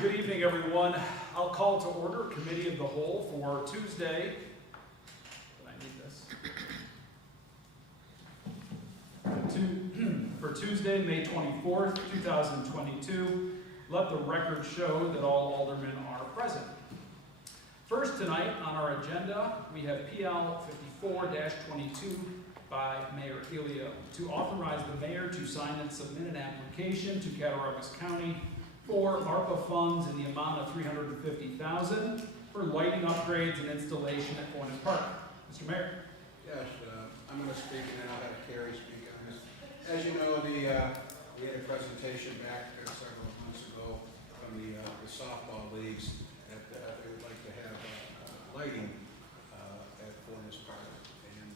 Good evening, everyone. I'll call to order Committee of the Whole for Tuesday. I need this. For Tuesday, May 24th, 2022. Let the record show that all aldermen are present. First tonight on our agenda, we have PL 54-22 by Mayor Olean to authorize the mayor to sign and submit an application to Cattaraugus County for ARPA funds in the amount of $350,000 for lighting upgrades and installation at Foreman Park. Mr. Mayor. Yes, I'm going to speak and then I'll have Carrie speak on this. As you know, we had a presentation back several months ago from the softball leagues that they would like to have lighting at Foreman Park. And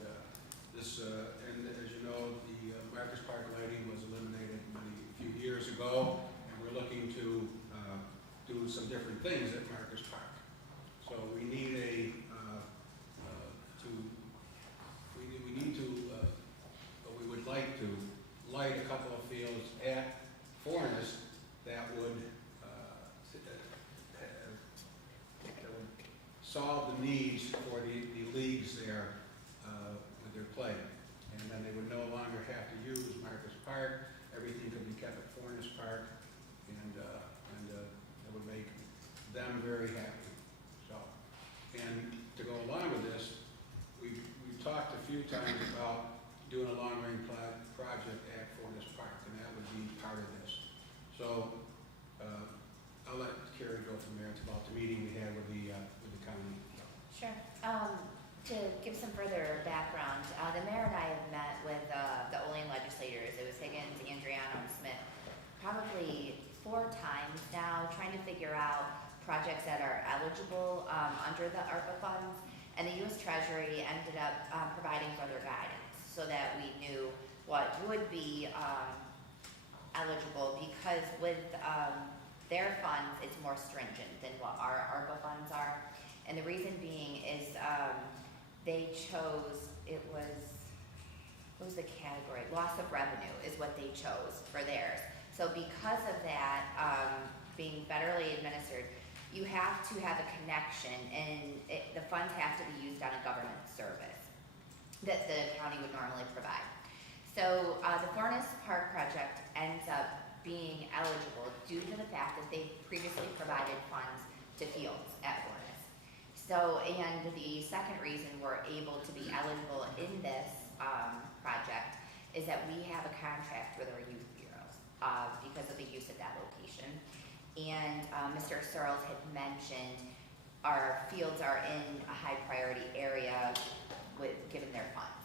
and as you know, the Marcus Park lighting was eliminated a few years ago. We're looking to do some different things at Marcus Park. So we need we would like to light a couple of fields at Fornes that would solve the needs for the leagues there with their play. And then they would no longer have to use Marcus Park. Everything could be kept at Fornes Park. And it would make them very happy. So, and to go along with this, we talked a few times about doing a long-range project at Fornes Park, and that would be part of this. So, I'll let Carrie go from there. It's about the meeting we had with the county. Sure. To give some further background, the mayor and I have met with the Olean legislators. It was Higgins, Andriano, and Smith, probably 4 times now, trying to figure out projects that are eligible under the ARPA funds, and the U.S. Treasury ended up providing further guidance so that we knew what would be eligible, because with their funds, it's more stringent than what our ARPA funds are. And the reason being is they chose, what was the category? Loss of revenue is what they chose for theirs. So because of that, being federally administered, you have to have a connection, and the funds have to be used on a government service that the county would normally provide. So the Fornes Park project ends up being eligible due to the fact that they previously provided funds to fields at Fornes. So, and the second reason we're able to be eligible in this project is that we have a contract with our youth bureaus because of the use of that location. And Mr. Searles had mentioned our fields are in a high priority area given their funds.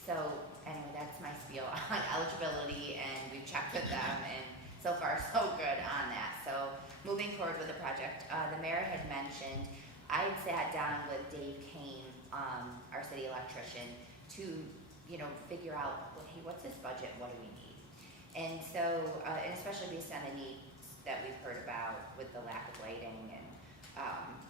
So anyway, that's my spiel on eligibility, and we've checked with them, and so far so good on that. So moving forward with the project, the mayor had mentioned, I had sat down with Dave Kane, our city electrician, to figure out, well, hey, what's this budget? What do we need? And so, and especially based on the needs that we've heard about with the lack of lighting and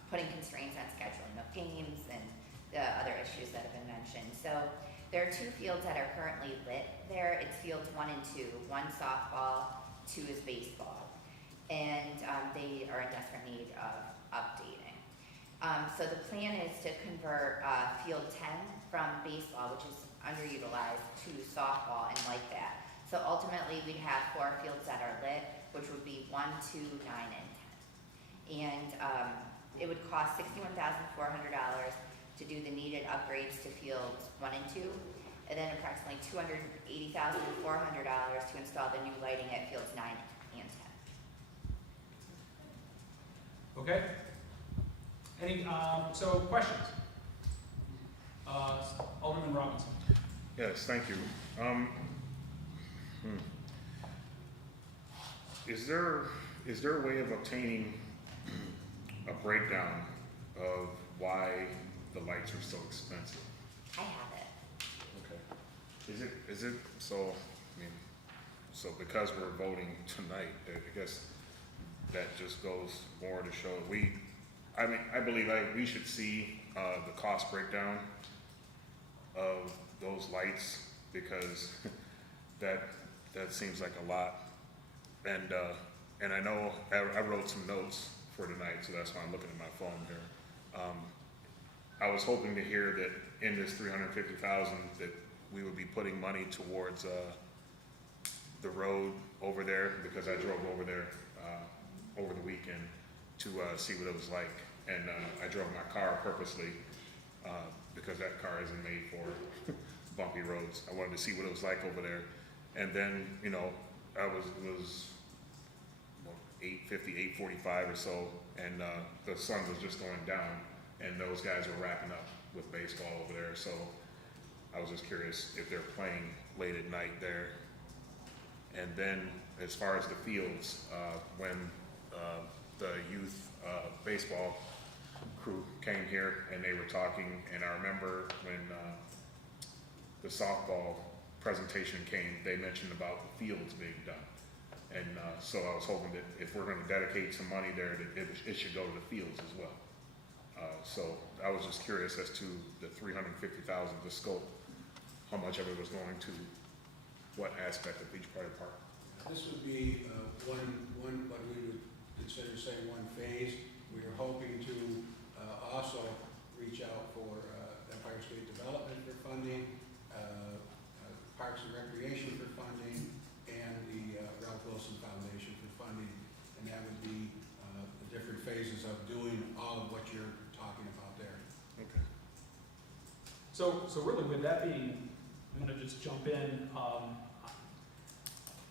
putting constraints on scheduling of games and the other issues that have been mentioned. So there are 2 fields that are currently lit there. It's fields 1 and 2. 1 softball, 2 is baseball. And they are in desperate need of updating. So the plan is to convert field 10 from baseball, which is underutilized, to softball and like that. So ultimately we'd have 4 fields that are lit, which would be 1, 2, 9, and 10. And it would cost $61,400 to do the needed upgrades to fields 1 and 2, and then approximately $280,400 to install the new lighting at fields 9 and 10. Okay. Any questions? Alderman Robinson. Yes, thank you. Is there a way of obtaining a breakdown of why the lights are so expensive? I have it. Okay. Is it so? I mean, so because we're voting tonight, I guess that just goes more to show I believe we should see the cost breakdown of those lights, because that seems like a lot. And and I know I wrote some notes for tonight, so that's why I'm looking at my phone here. I was hoping to hear that in this 350,000 that we would be putting money towards the road over there, because I drove over there over the weekend to see what it was like, and I drove my car purposely because that car isn't made for bumpy roads. I wanted to see what it was like over there, and then it was 8:50, 8:45 or so, and the sun was just going down, and those guys were wrapping up with baseball over there. So I was just curious if they're playing late at night there. And then as far as the fields, when the youth baseball crew came here and they were talking, and I remember when the softball presentation came, they mentioned about the fields being done. And so I was hoping that if we're going to dedicate some money there, that it should go to the fields as well. So I was just curious as to the 350,000, the scope, how much of it was going to what aspect of each part of the park. This would be what we would consider, say, one phase. We are hoping to also reach out for Empire State Development for funding, Parks and Recreation for funding, and the Ralph Wilson Foundation for funding. And that would be the different phases of doing all of what you're talking about there. Okay. So really with that being, I'm gonna just jump in.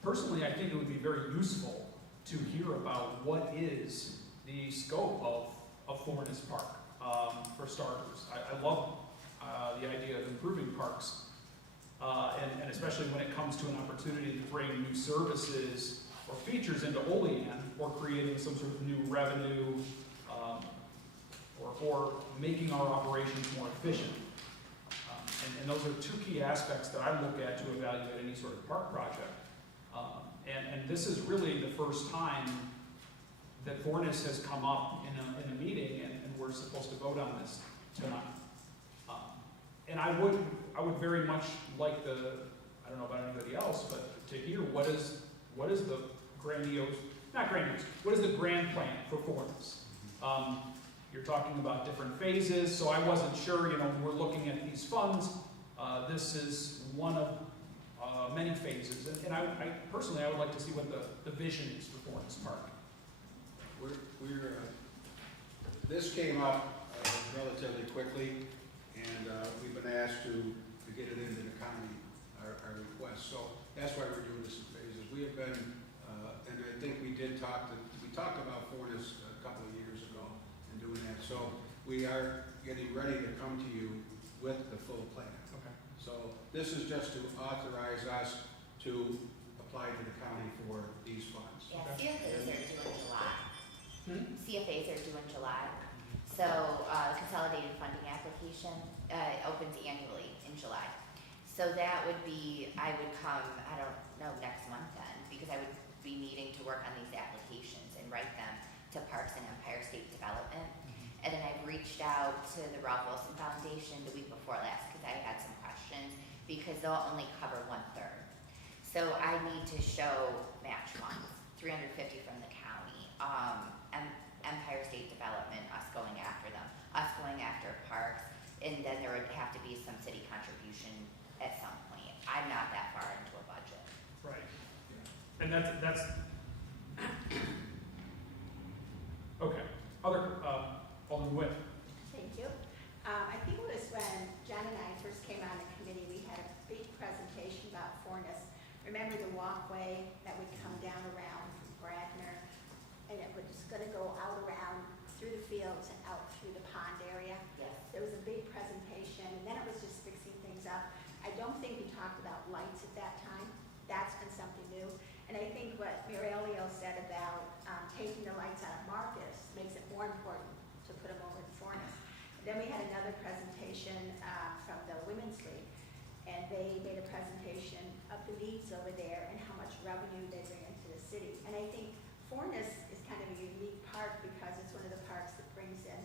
Personally, I think it would be very useful to hear about what is the scope of Fornes Park, for starters. I love the idea of improving parks, and especially when it comes to an opportunity to bring new services or features into Olean, or creating some sort of new revenue, or making our operations more efficient. And those are two key aspects that I look at to evaluate any sort of park project. And this is really the first time that Fornes has come up in a meeting, and we're supposed to vote on this tonight. And I would very much like I don't know about anybody else, but to hear what is the what is the grand plan for Fornes? You're talking about different phases, so I wasn't sure, when we're looking at these funds, this is one of many phases. And I personally, I would like to see what the vision is for Fornes Park. This came up relatively quickly, and we've been asked to get it into the county, our request. So that's why we're doing this in phases. We have been, and I think we talked about Fornes a couple of years ago and doing that. So we are getting ready to come to you with the full plan. Okay. So this is just to authorize us to apply to the county for these funds. Yeah, Okay. CFAs are due in July. CFAs are due in July. So consolidated funding application opens annually in July. So that would be, I would come, I don't know, next month then, because I would be needing to work on these applications and write them to Parks and Empire State Development. And then I've reached out to the Ralph Wilson Foundation the week before last because I had some questions, because they'll only cover 1/3. So I need to show match funds, 350 from the county, Empire State Development, us going after them, us going after parks, and then there would have to be some city contribution at some point. I'm not that far into a budget. Right. And that's okay. Other Alderman Witt. Thank you. I think it was when Jen and I first came on the committee, we had a big presentation about Fornes. Remember the walkway that would come down around from Bradner, and it was going to go out around through the fields and out through the pond area? Yes. There was a big presentation, and then it was just fixing things up. I don't think we talked about lights at that time. That's been something new. And I think what Mary Olean said about taking the lights out of Marcus makes it more important to put them over in Fornes. And then we had another presentation from the Women's League, and they made a presentation of the needs over there and how much revenue they bring into the city. And I think Fornes is kind of a unique park because it's one of the parks that brings in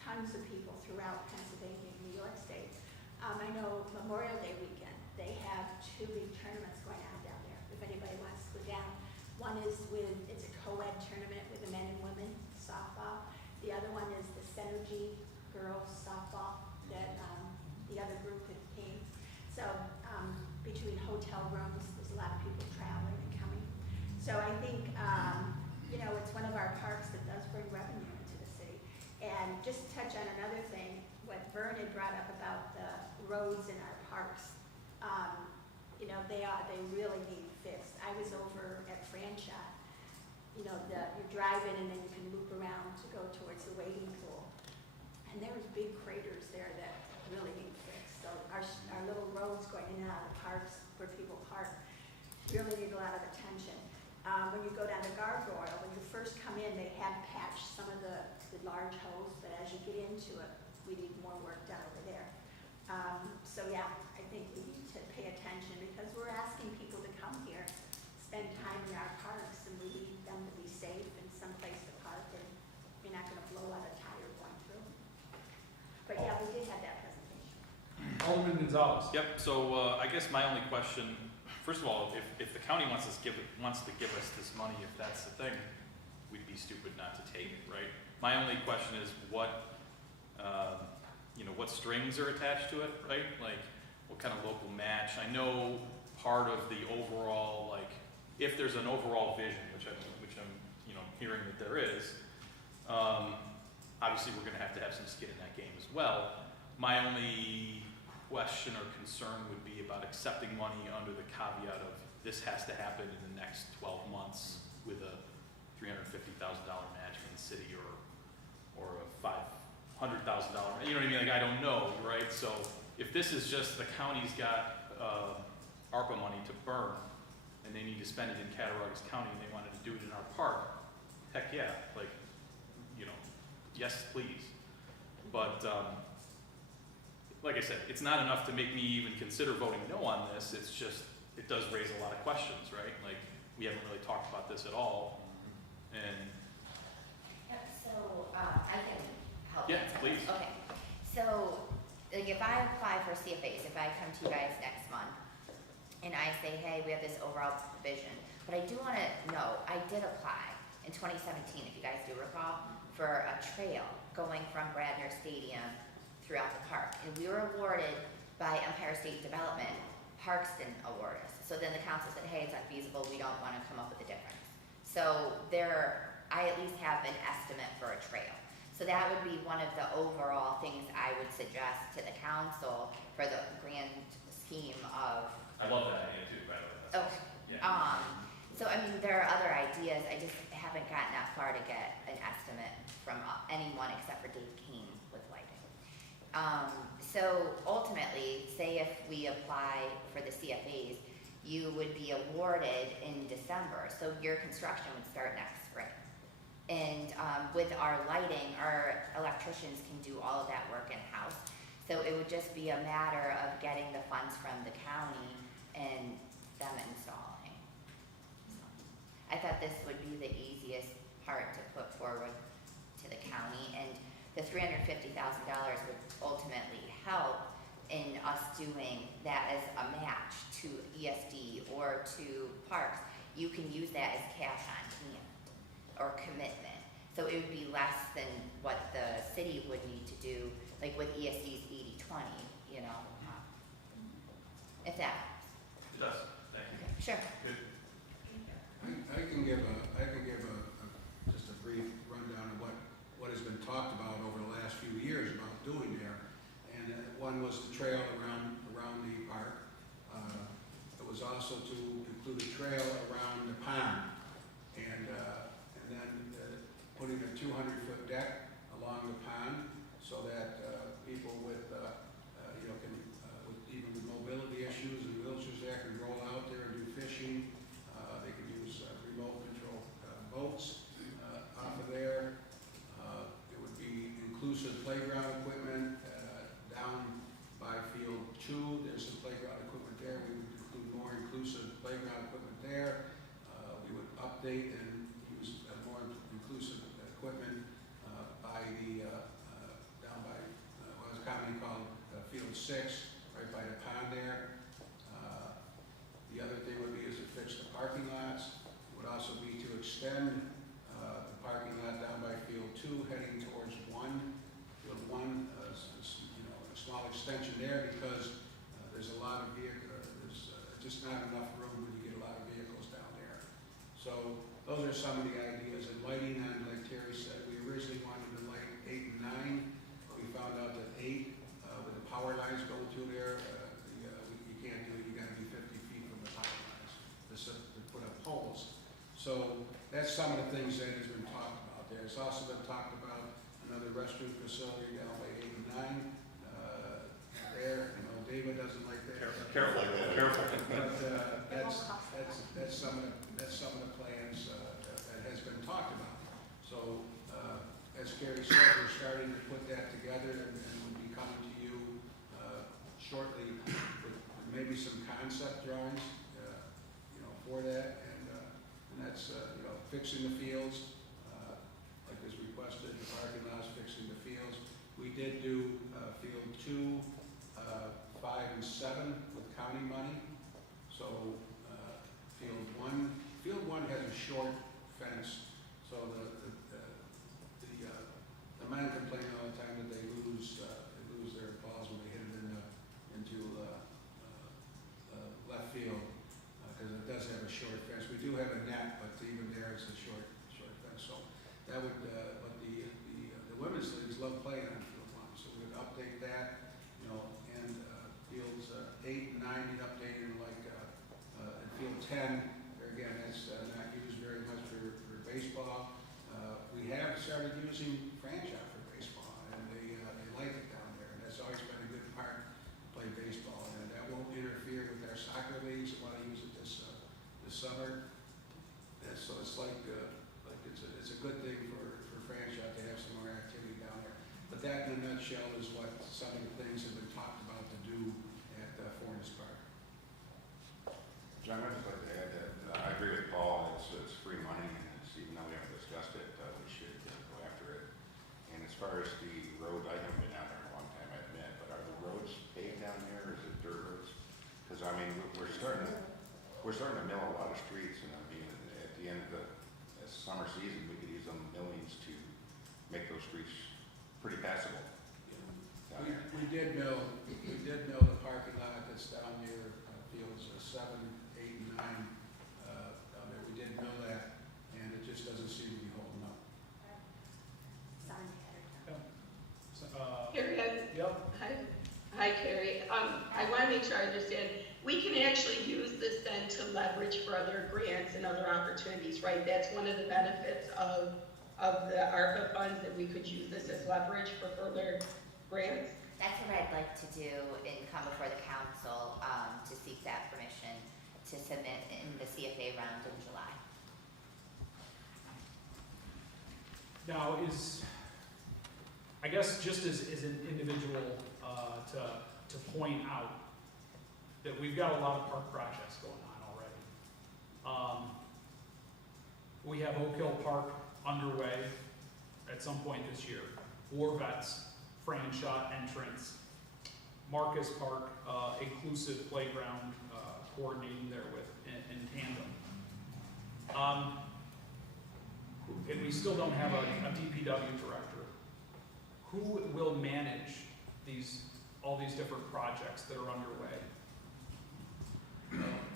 tons of people throughout Pennsylvania and New York State. I know Memorial Day weekend, they have 2 big tournaments going on down there, if anybody wants to go down. One is it's a co-ed tournament with the men and women softball. The other one is the Synergy girls softball that the other group had came. So between hotel rooms, there's a lot of people traveling and coming. So I think, it's one of our parks that does bring revenue into the city. And just to touch on another thing, what Vern had brought up about the roads in our parks. They really need fixed. I was over at Franchot, you're driving and then you can loop around to go towards the wading pool. And there's big craters there that really need fixed. So our little roads going in and out of the parks where people park really need a lot of attention. When you go down to Gargoyle, when you first come in, they have patched some of the large holes, but as you get into it, we need more work done over there. So yeah, I think we need to pay attention because we're asking people to come here, spend time in our parks, and we need them to be safe and someplace to park, and you're not gonna blow out a tire going through. But yeah, we did have that presentation. Alderman Gonzalez. Yep, so I guess my only question, first of all, if the county wants to give us this money, if that's the thing, we'd be stupid not to take it, right? My only question is what strings are attached to it, right? Like, what kind of local match? I know part of the overall, like, if there's an overall vision, which I'm hearing that there is, obviously we're gonna have to have some skin in that game as well. My only question or concern would be about accepting money under the caveat of this has to happen in the next 12 months with a $350,000 match from the city or a $500,000, you know what I mean? Like, I don't know, right? So if this is just the county's got ARPA money to burn and they need to spend it in Cattaraugus County and they wanted to do it in our park, heck yeah, like, yes, please. But like I said, it's not enough to make me even consider voting no on this. It's just, it does raise a lot of questions, right? Like, we haven't really talked about this at all. And Yep, so I can help. yeah, answer. please. Okay, so like if I apply for CFAs, if I come to you guys next month and I say, hey, we have this overall vision, but I do want to know, I did apply in 2017, if you guys do recall, for a trail going from Bradner Stadium throughout the park. And we were awarded by Empire State Development. Parks didn't award us. So then the council said, hey, it's unfeasible, we don't want to come up with a difference. So I at least have an estimate for a trail. So that would be one of the overall things I would suggest to the council for the grand scheme of. I love that idea too, by the way. That's Okay. awesome. Yeah. So I mean, there are other ideas. I just haven't gotten that far to get an estimate from anyone except for Dave Kane with lighting. So ultimately, say if we apply for the CFAs, you would be awarded in December. So your construction would start next spring. And with our lighting, our electricians can do all of that work in-house. So it would just be a matter of getting the funds from the county and them installing. So I thought this would be the easiest part to put forward to the county, and the $350,000 would ultimately help in us doing that as a match to ESD or to parks. You can use that as cash on hand or commitment. So it would be less than what the city would need to do, like with ESD's 80/20, if that. It does. Thank you. Okay, sure. Good. I can give just a brief rundown of what has been talked about over the last few years about doing there. And one was the trail around the park. It was also to include a trail around the pond, and then putting a 200-foot deck along the pond so that people with even with mobility issues and wheelchairs there can roll out there and do fishing. They can use remote control boats off of there. There would be inclusive playground equipment down by Field 2. There's some playground equipment there. We would include more inclusive playground equipment there. We would update and use more inclusive equipment by down by what was commonly called Field 6, right by the pond there. The other thing would be is to fix the parking lots. It would also be to extend 2 heading towards 1. Field 1, a small extension there because there's a lot of there's just not enough room when you get a lot of vehicles down there. So those are some of the ideas. And lighting on, like Terry said, we originally wanted to light 8 and 9. We found out that 8, with the power lines going through there, you can't do it. You got to be 50 feet from the power lines to put up poles. So that's some of the things that has been talked about there. It's also been talked about another restroom facility down by 8 and 9. There, David doesn't like that. Careful. But that's some of the plans that has been talked about. So as Gary said, we're starting to put that together, and we'll be coming to you shortly with maybe some concept drawings, for that, and that's fixing the fields, like is requested, the parking lots, fixing the fields. We did do field 2, 5, and 7 with county money. So field one has a short fence, so the men complain all the time that they lose their balls when they hit it into left field, because it does have a short fence. We do have a net, but even there it's a short fence. So that would, but the women's leagues love playing on field 1, so we would update that, and fields 8 and 9 need updated, like in field 10. There again, that's not used very much for baseball. We have started using franchise for baseball, and they like it down there, and that's always been a good park to play baseball, and that won't interfere with our soccer leagues that want to use it this summer. And so it's like it's a good thing for franchise to have some more activity down there. But that, in a nutshell, is what some of the things have been talked about to do at Forness Park. John, I'd just like to add that I agree with Paul. It's free money, and even though we haven't discussed it, we should go after it. And as far as the road, I haven't been down there in a long time, I admit, but are the roads paved down there, or is it dirt roads? Because I mean, we're starting to mill a lot of streets, and I mean, at the end of the summer season, we could use them millings to make those streets pretty passable. Down there. We did mill the parking lot that's down near fields 7, 8, and 9 down there. We did mill that, and it just doesn't seem to be holding up. Sign header. Carrie, Yep. hi Carrie. I want to make sure I understand. We can actually use this then to leverage for other grants and other opportunities, right? That's one of the benefits of the ARPA funds, that we could use this as leverage for further grants. That's what I'd like to do and come before the council to seek that permission to submit in the CFA round in July. Now I guess just as an individual to point out that we've got a lot of park projects going on already. We have Oak Hill Park underway at some point this year. War Vets, Franchot entrance. Marcus Park, inclusive playground, coordinating there with in tandem. And we still don't have a DPW director. Who will manage all these different projects that are underway?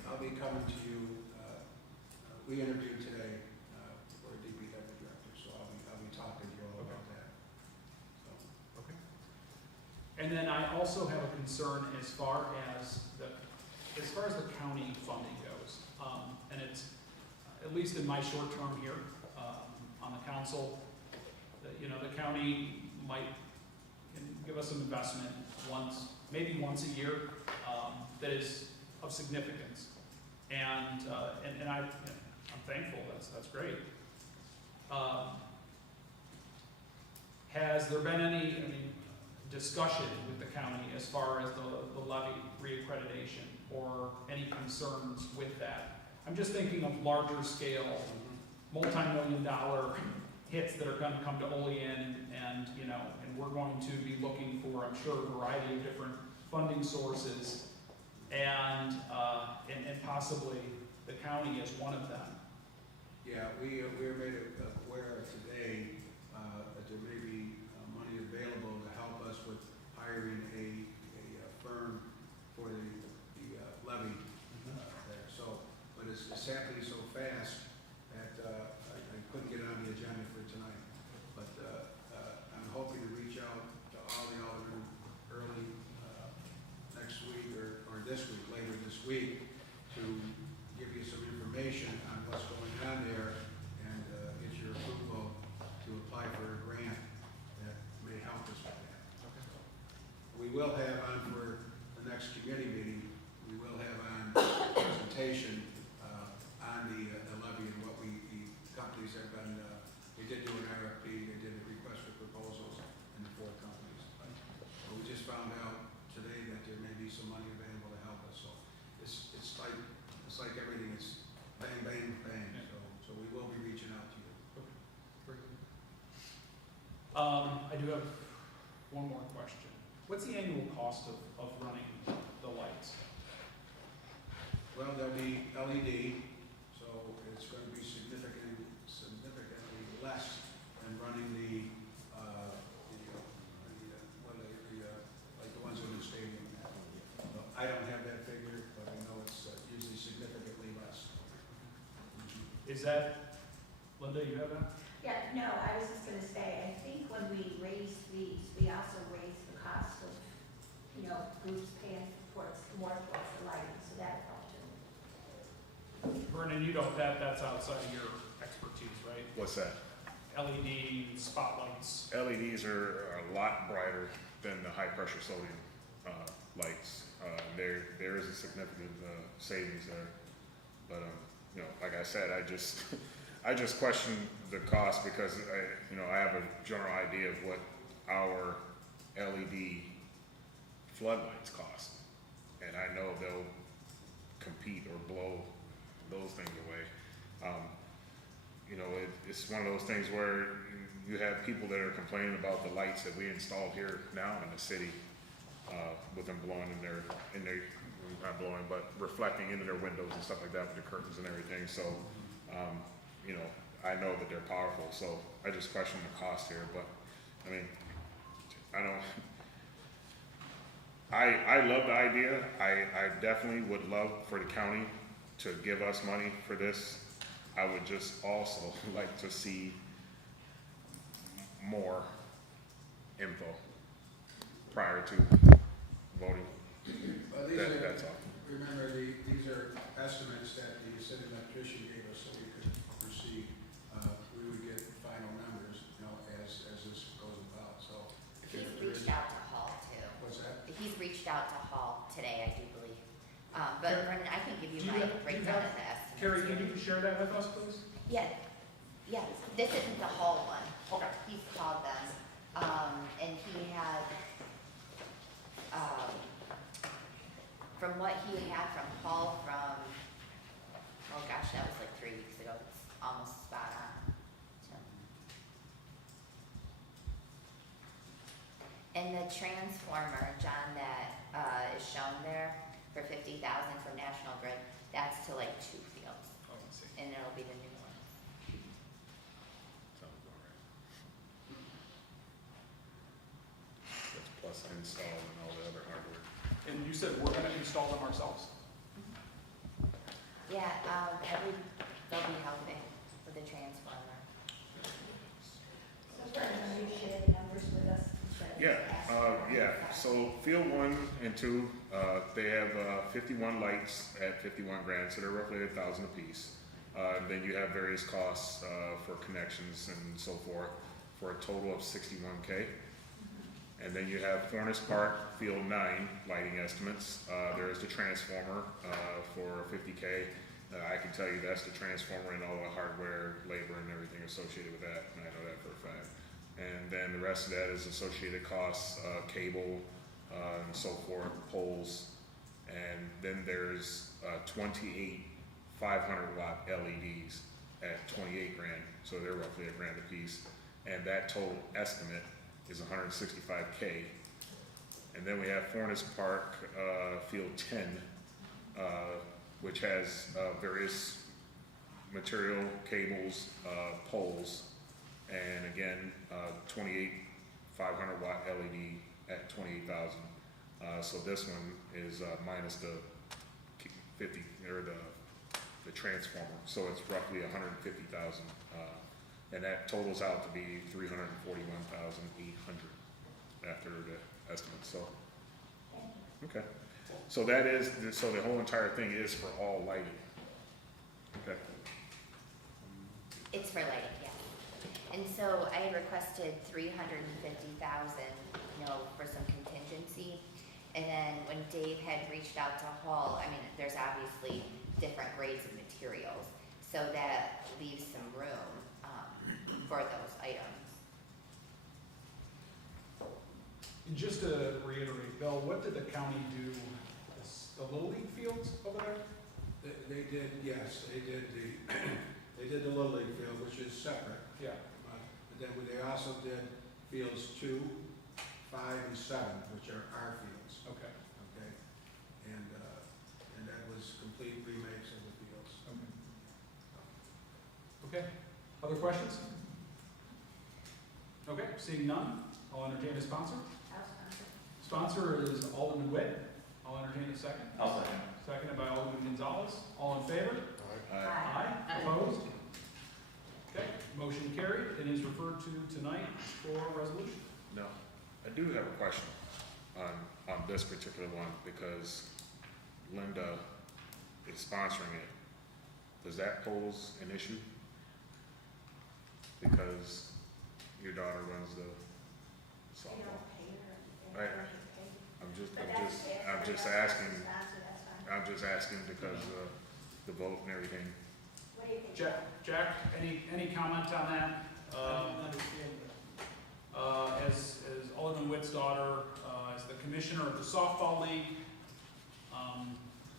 I'll be coming to you. We interviewed today for a DPW director, so I'll be talking to you all about that. So. Okay. And then I also have a concern as far as the county funding goes, and it's at least in my short term here on the council. The county can give us some investment maybe once a year that is of significance, and I'm thankful. That's great. Has there been any discussion with the county as far as the levy reaccreditation or any concerns with that? I'm just thinking of larger scale, multi-million-dollar hits that are going to come to Olean, and we're going to be looking for, I'm sure, a variety of different funding sources, and possibly the county is one of them. Yeah, we were made aware today that there may be money available to help us with hiring a firm for the levy there. So, but it's happening so fast that I couldn't get it on the agenda for tonight. But I'm hoping to reach out to all the aldermen early next week or this week, later this week, to give you some information on what's going on there and get your approval to apply for a grant that may help us with that. We will have on for the next committee meeting, we will have on a presentation on the levy and what the companies have been, they did do an RFP, they did a request for proposals in the 4 companies. But we just found out today that there may be some money available to help us. So it's like everything is bang, bang, bang. So we will be reaching out to you. Very good. I do have one more question. What's the annual cost of running the lights? Well, they'll be LED, so it's going to be significantly less than running like the ones in the stadium. I don't have that figure, but I know it's usually significantly less. Is that, Linda, you have that? Yeah, no, I was just gonna say, I think when we raised fees, we also raised the cost of, groups paying more towards the lighting, so that helped too. Vernon, that's outside of your expertise, right? What's that? LED spotlights. LEDs are a lot brighter than the high pressure sodium lights. There is a significant savings there, but like I said, I just question the cost because I have a general idea of what our LED floodlights cost, and I know they'll compete or blow those things away. It's one of those things where you have people that are complaining about the lights that we installed here now in the city, with them blowing in their not blowing, but reflecting into their windows and stuff like that with the curtains and everything. So, I know that they're powerful. So I just question the cost here, but I love the idea. I definitely would love for the county to give us money for this. I would just also like to see more info prior to voting. Well, That's all. remember, these are estimates that the city electrician gave us so we could proceed. We would get final numbers, as this goes about. So He's if there is- reached out to Hall too. What's that? He's reached out to Hall today, I do believe. But Carrie, Vernon, I can give you do you my have- do you breakdown have- of the estimates. Carrie, here. can you share that with us, please? Yeah, this isn't the Hall one. Okay. He's called them, and he had, from what he had from Hall oh gosh, that was like 3 weeks ago, it's almost spot on. So. And the transformer, John, that is shown there for $50,000 from National Grid, that's to like 2 fields, Oh, let's see. and it'll be the new one. Sounds about right. That's plus install and all the other hardware. And you said we're gonna install them ourselves? Yeah, they'll be helping with the transformer. So Vernon, you share the numbers with us. Yeah. So field 1 and 2, they have 51 lights at 51 grand, so they're roughly $1,000 a piece. Then you have various costs for connections and so forth, for a total of $61K. And then you have Furnace Park, Field 9, lighting estimates. There is the transformer for $50K. I can tell you that's the transformer and all the hardware, labor, and everything associated with that, and I know that for a fact. And then the rest of that is associated costs, cable, and so forth, poles. And then there's 28 500-watt LEDs at 28 grand, so they're roughly $1 grand a piece. And that total estimate is 165K. And then we have Furnace Park, Field 10, which has various material, cables, poles, And again, 500 watt LED at 28,000. So this one is minus the 50, or the transformer, so it's roughly 150,000. And that totals out to be 341,800 after the estimate, so. Okay, so that is, so the whole entire thing is for all lighting. Okay. It's for lighting, yes. And so I had requested 350,000, for some contingency. And then when Dave had reached out to Hall, I mean, there's obviously different grades of materials, so that leaves some room for those items. And just to reiterate, Bill, what did the county do, the Little League fields over there? They did, yes, they did the Little League field, which is separate. Yeah. But then they also did fields 2, 5, and 7, which are our fields. Okay. Okay, and that was complete remakes of the fields. Okay. Other questions? Okay, seeing none, I'll entertain a sponsor. Sponsor is Alderman Witt. I'll entertain a second. I'll second. Seconded by Alderman Gonzalez. All in favor? Aye. Aye. Opposed? Okay, motion carried. It is referred to tonight for resolution. No, I do have a question on this particular one, because Linda is sponsoring it. Does that pose an issue? Because your daughter runs the softball. Right. I'm just asking because the vote and everything. What do you think? Jack, any comment on that? As Alderman Witt's daughter, as the commissioner of the softball league,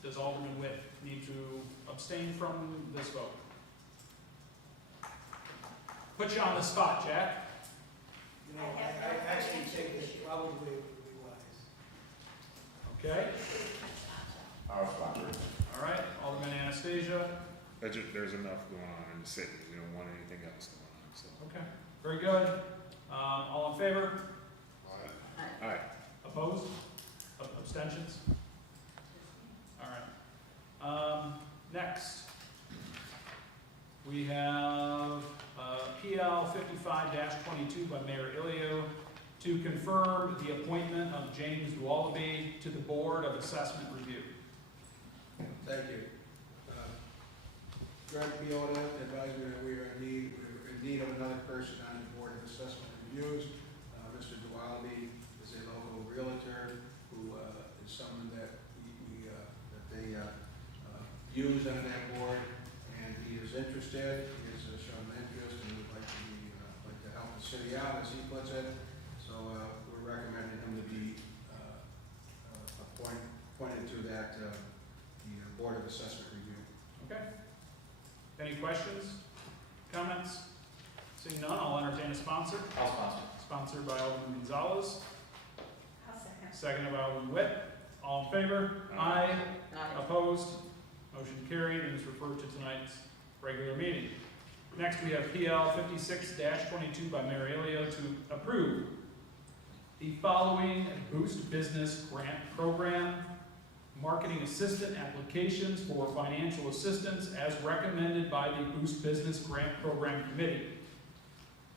does Alderman Witt need to abstain from this vote? Put you on the spot, Jack. I actually think that probably would be wise. Okay, I'll sponsor it. all right, Alderman Anastasia. There's enough going on in the city. We don't want anything else going on, so. Okay, very good. All in favor? Aye. Opposed? Abstentions? All right. Next, we have PL 55-22 by Mayor Ilio to confirm the appointment of James Wallaby to the Board of Assessment Review. Thank you. Greg Piota advised me that we're in need of another person on the Board of Assessment Reviews. Mr. Dualby is a local realtor who is someone that they use on that board, and he is interested. He has shown interest and would like to help the city out, as he puts it. So we're recommending him to be appointed to that the Board of Assessment Review. Okay. Any questions, comments? Seeing none, I'll entertain a sponsor. I'll sponsor. Sponsored by Alderman Gonzalez, I'll second. seconded by Alderman Witt. All in favor? Aye. Opposed? Motion carried and is referred to tonight's regular meeting. Next, we have PL 56-22 by Mayor Ilio to approve the following Boost Business Grant Program marketing assistant applications for financial assistance as recommended by the Boost Business Grant Program Committee.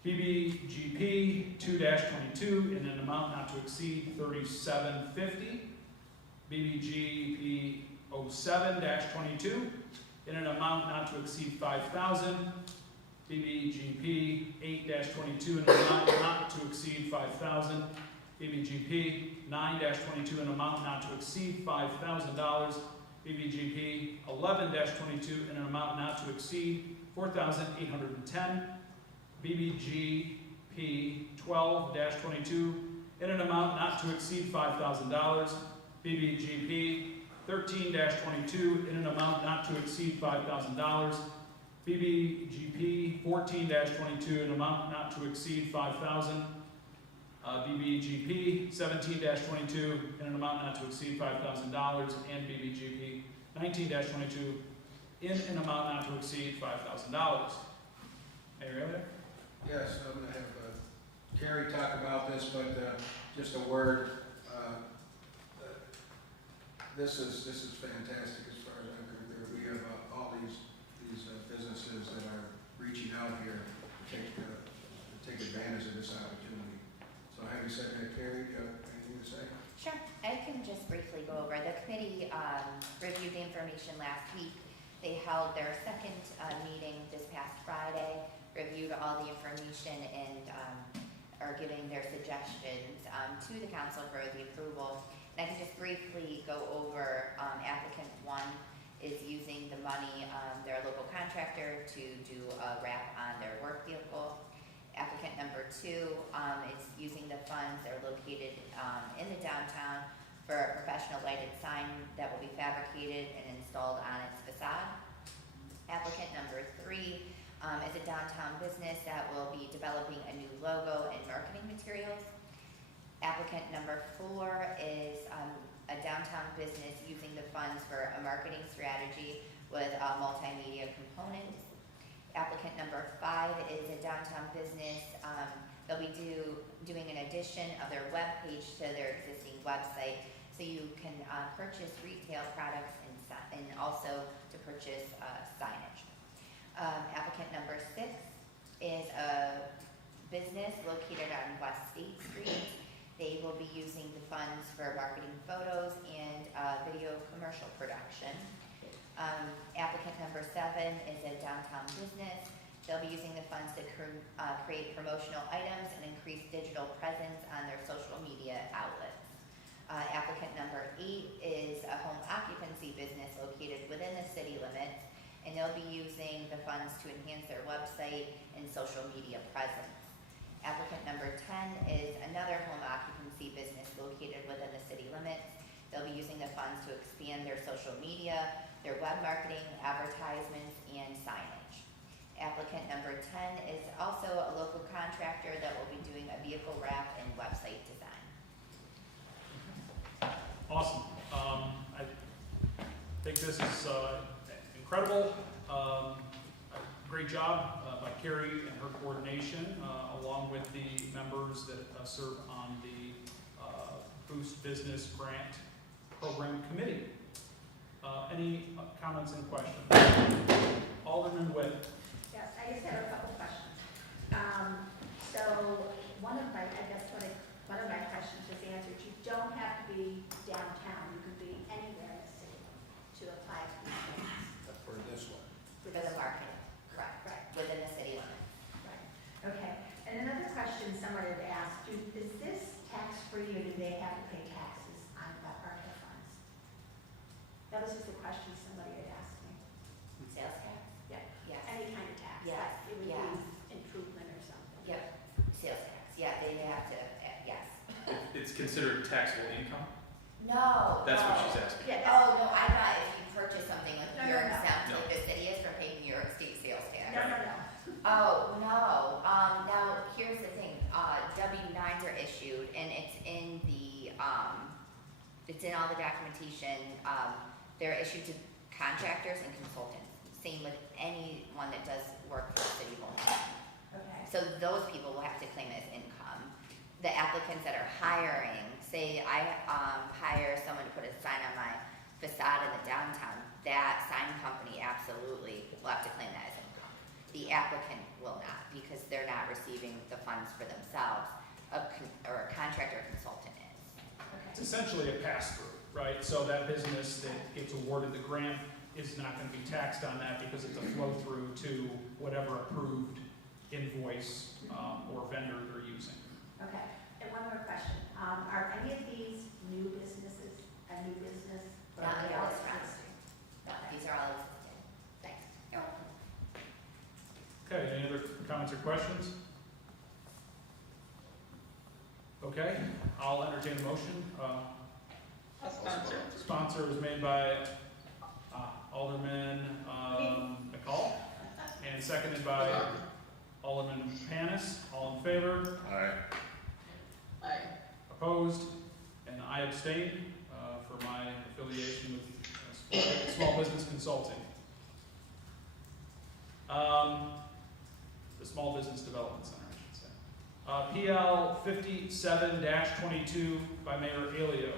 BBGP 2-22 in an amount not to exceed $37.50. BBGP 07-22 in an amount not to exceed $5,000. BBGP 8-22 in an amount not to exceed $5,000. BBGP 9-22 in an amount not to exceed $5,000. BBGP 11-22 in an amount not to exceed $4,810. BBGP 12-22 in an amount not to exceed $5,000. BBGP 13-22 in an amount not to exceed $5,000. BBGP 14-22 in an amount not to exceed $5,000. BBGP 17-22 in an amount not to exceed $5,000, and BBGP 19-22 in an amount not to exceed $5,000. Mayor Elliott? Yes, I'm gonna have Carrie talk about this, but just a word. This is fantastic as far as I'm concerned. We have all these businesses that are reaching out here to take advantage of this opportunity. So having said that, Carrie, do you have anything to say? Sure, I can just briefly go over. The committee reviewed the information last week. They held their second meeting this past Friday, reviewed all the information, and are giving their suggestions to the council for the approval. And I can just briefly go over applicant 1 is using the money, their local contractor, to do a wrap on their work vehicle. Applicant number 2 is using the funds. They're located in the downtown for a professional lighted sign that will be fabricated and installed on its facade. Applicant number 3 is a downtown business that will be developing a new logo and marketing materials. Applicant number 4 is a downtown business using the funds for a marketing strategy with multimedia components. Applicant number 5 is a downtown business. They'll be doing an addition of their web page to their existing website, so you can purchase retail products and also to purchase signage. Applicant number 6 is a business located on West State Street. They will be using the funds for marketing photos and video commercial production. Applicant number 7 is a downtown business. They'll be using the funds to create promotional items and increase digital presence on their social media outlets. Applicant number 8 is a home occupancy business located within the city limits, and they'll be using the funds to enhance their website and social media presence. Applicant number 10 is another home occupancy business located within the city limits. They'll be using the funds to expand their social media, their web marketing, advertisements, and signage. Applicant number 10 is also a local contractor that will be doing a vehicle wrap and website design. Awesome. I think this is incredible. Great job by Carrie and her coordination, along with the members that serve on the Boost Business Grant Program Committee. Any comments and questions? Alderman Witt. Yes, I just have a couple questions. So one of my questions was answered. You don't have to be downtown. You can be anywhere in the city to apply for these grants. For this one. For the marketing, correct, Right. within the city limits. Right. Okay. And another question someone had asked, is this tax-free or do they have to pay taxes on the ARPA funds? That was just a question somebody had asked me. Sales tax? Yeah. Yes. Any kind of tax. Yes, Like it would yes. be improvement or something. Yep, sales tax. Yeah, they have to, yes. It's considered taxable income? No. That's no. what she's asking. Yeah, that's, Oh, no, I thought if you purchase something like No, you're no, no. exempt, No. like the city is, from paying New York State sales tax. no. Oh, no. Now, here's the thing. W-9s are issued, and it's in all the documentation. They're issued to contractors and consultants. Same with anyone that does work for the city of Olean. Okay. So those people will have to claim it as income. The applicants that are hiring, say I hire someone to put a sign on my facade in the downtown, that sign company absolutely will have to claim that as income. The applicant will not, because they're not receiving the funds for themselves, or a contractor or consultant is. It's essentially a pass-through, right? So that business that gets awarded the grant is not going to be taxed on that because it's a flow-through to whatever approved invoice or vendor they're using. Okay, and one more question. Are any of these new businesses, a new business? or Not are they new all restaurants. existing? No, these are all existing. Thanks. You're welcome. Okay, any other comments or questions? Okay, I'll entertain a motion. I'll sponsor. Sponsor was made by Alderman McCall and seconded by Alderman Panis. All in favor? Aye. Opposed? And I abstain for my affiliation with Small Business Consulting. This Small Business Development Center, I should say. PL 57-22 by Mayor Alio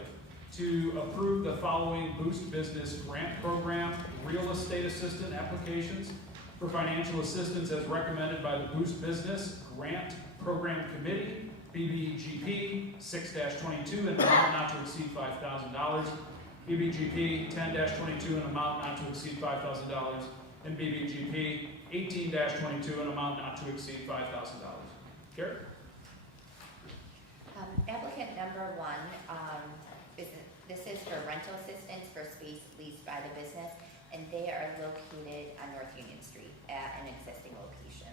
to approve the following Boost Business Grant Program Real Estate Assistant applications for financial assistance as recommended by the Boost Business Grant Program Committee, BBGP 6-22, an amount not to exceed $5,000, BBGP 10-22, an amount not to exceed $5,000, and BBGP 18-22, an amount not to exceed $5,000. Carrie? Applicant number one, this is for rental assistance for space leased by the business, and they are located on North Union Street at an existing location.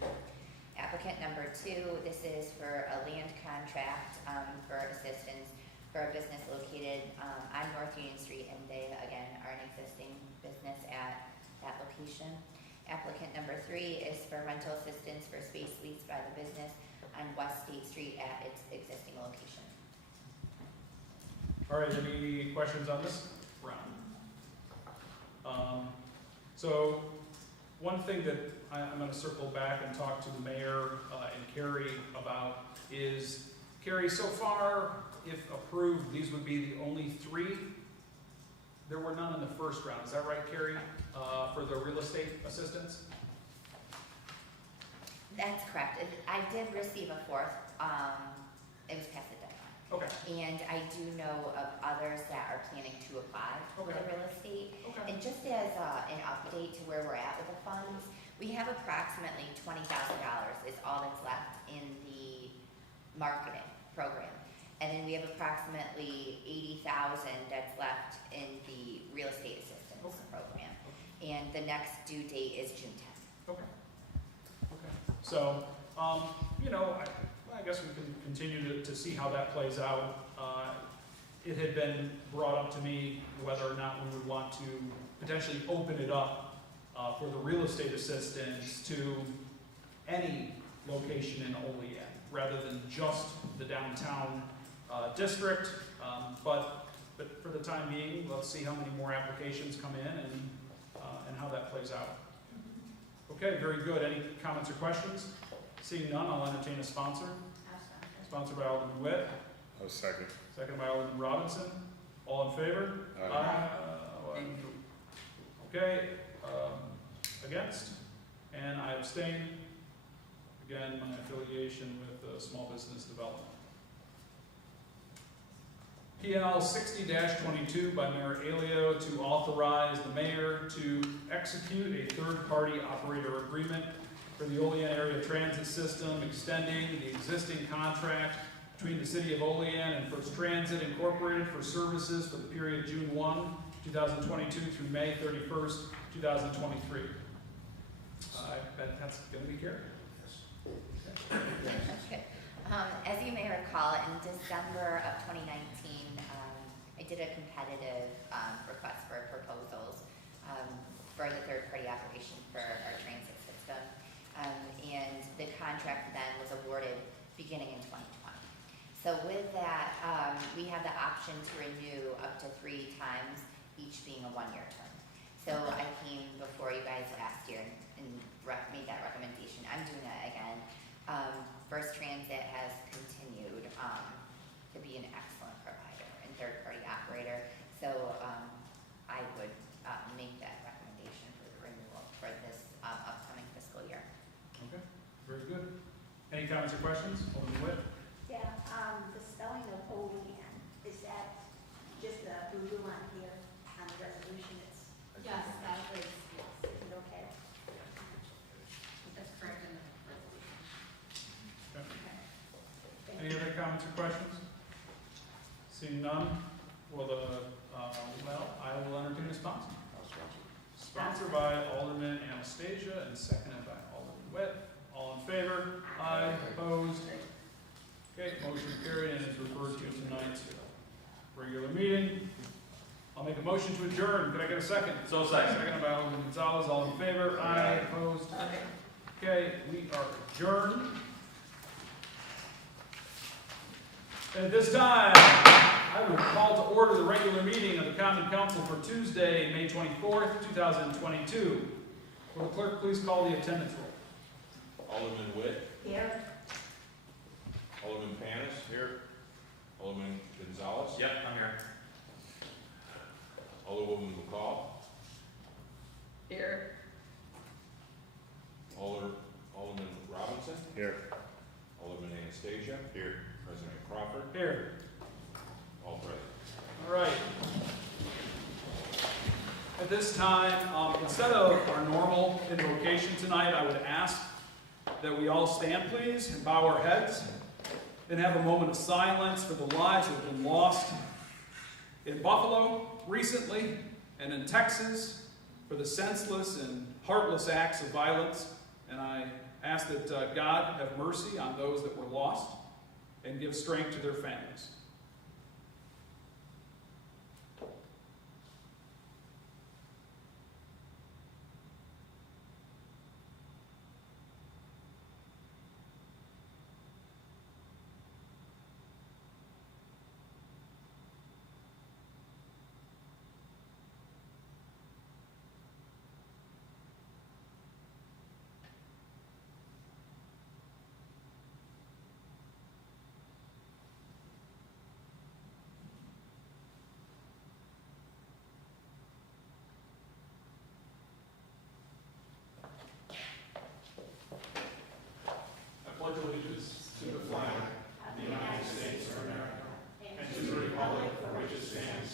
Applicant number two, this is for a land contract for assistance for a business located on North Union Street, and they, again, are an existing business at that location. Applicant number three is for rental assistance for space leased by the business on West State Street at its existing location. All right, any questions on this round? So one thing that I'm going to circle back and talk to the mayor and Carrie about is, Carrie, so far, if approved, these would be the only three. There were none in the first round. Is that right, Carrie, for the real estate assistance? That's correct. I did receive a fourth. It was past the deadline. Okay. And I do know of others that are planning to apply for the real estate. Okay. And just as an update to where we're at with the funds, we have approximately $20,000 is all that's left in the marketing program. And then we have approximately $80,000 that's left in the real estate assistance program. And the next due date is June 10th. Okay. Okay. So, you know, I guess we can continue to see how that plays out. It had been brought up to me whether or not we would want to potentially open it up for the real estate assistance to any location in Olean, rather than just the downtown district. But for the time being, let's see how many more applications come in and how that plays out. Okay, very good. Any comments or questions? Seeing none, I'll entertain a sponsor. Sponsored by Alderman Witt. I'll second. Second by Alderman Robinson. All in favor? Aye. Okay, against? And I abstain. Again, my affiliation with Small Business Development. PL 60-22 by Mayor Alio to authorize the mayor to execute a third-party operator agreement for the Olean Area Transit System, extending the existing contract between the City of Olean and First Transit Incorporated for services for the period June 1, 2022 through May 31st, 2023. I bet that's going to be Carrie. Okay. As you may recall, in December of 2019, I did a competitive request for proposals for the third-party operation for our transit system. And the contract then was awarded beginning in 2020. So with that, we have the option to renew up to 3 times, each being a 1-year term. So I came before you guys last year and made that recommendation. I'm doing that again. First Transit has continued to be an excellent provider and third-party operator. So I would make that recommendation for the renewal for this upcoming fiscal year. Okay, very good. Any comments or questions? Alderman Witt? Yeah, the spelling of Olean, is that just a blue on here on the resolution? It's. Yes, that is, yes, Is it okay? that's correct in the resolution. Okay. Any other comments or questions? Seeing none, will I will entertain a sponsor. Sponsored by Alderman Anastasia and seconded by Alderman Witt. All in favor? Aye. Opposed? Okay, motion carried and is referred to tonight's regular meeting. I'll make a motion to adjourn. Can I get a second? So second. Seconded by Alderman Gonzalez. All in favor? Aye. Opposed? Okay, we are adjourned. At this time, I will call to order the regular meeting of the Common Council for Tuesday, May 24th, 2022. Will the clerk please call the attendance roll? Alderman Witt, Here. Alderman Panis. Here. Alderman Gonzalez. Yep, I'm here. Alderwoman McCall. Here. Alderman Robinson. Here. Alderman Anastasia. Here. President Crawford. Here. All present. All right. At this time, instead of our normal invocation tonight, I would ask that we all stand, please, and bow our heads, and have a moment of silence for the lives that have been lost in Buffalo recently, and in Texas, for the senseless and heartless acts of violence. And I ask that God have mercy on those that were lost, and give strength to their families. I pledge allegiance to the flag of the United States of America and to the republic for which it stands,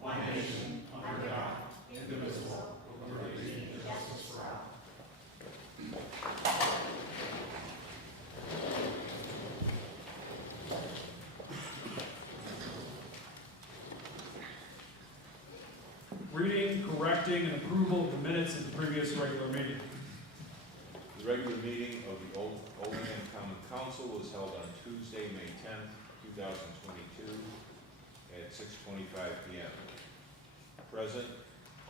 one nation, under God, indivisible, with liberty and justice for all. Reading, correcting, and approval of the minutes of the previous regular meeting. The regular meeting of the Olean Common Council was held on Tuesday, May 10th, 2022 at 6:25 p.m. Present,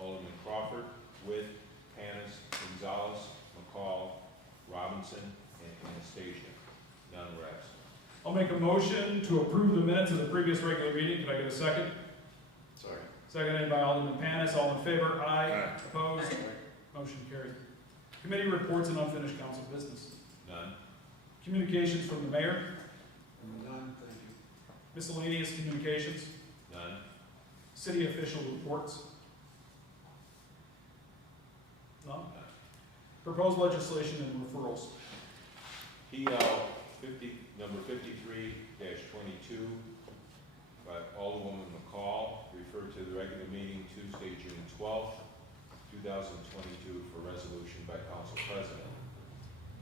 Alderman Crawford, Witt, Panis, Gonzalez, McCall, Robinson, and Anastasia. None were absent. I'll make a motion to approve the minutes of the previous regular meeting. Can I get a second? Sorry. Seconded by Alderman Panis. All in favor? Aye. Aye. Opposed? Motion carried. Committee reports and unfinished council business. None. Communications from the mayor. None, thank you. Miscellaneous communications. None. City official reports. None. Proposed legislation and referrals. PL number 53-22 by Alderwoman McCall, referred to the regular meeting Tuesday, June 12th, 2022 for resolution by Council President.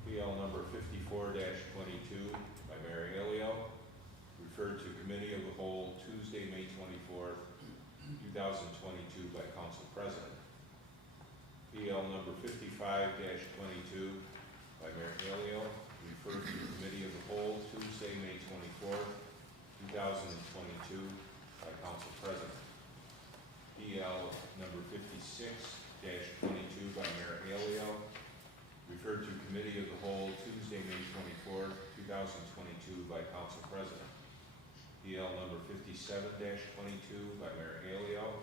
PL number 54-22 by Mayor Elio, referred to Committee of the Whole Tuesday, May 24th, 2022 by Council President. PL number 55-22 by Mayor Elio, referred to Committee of the Whole Tuesday, May 24th, 2022 by Council President. PL number 56-22 by Mayor Elio, referred to Committee of the Whole Tuesday, May 24th, 2022 by Council President. PL number 57-22 by Mayor Elio,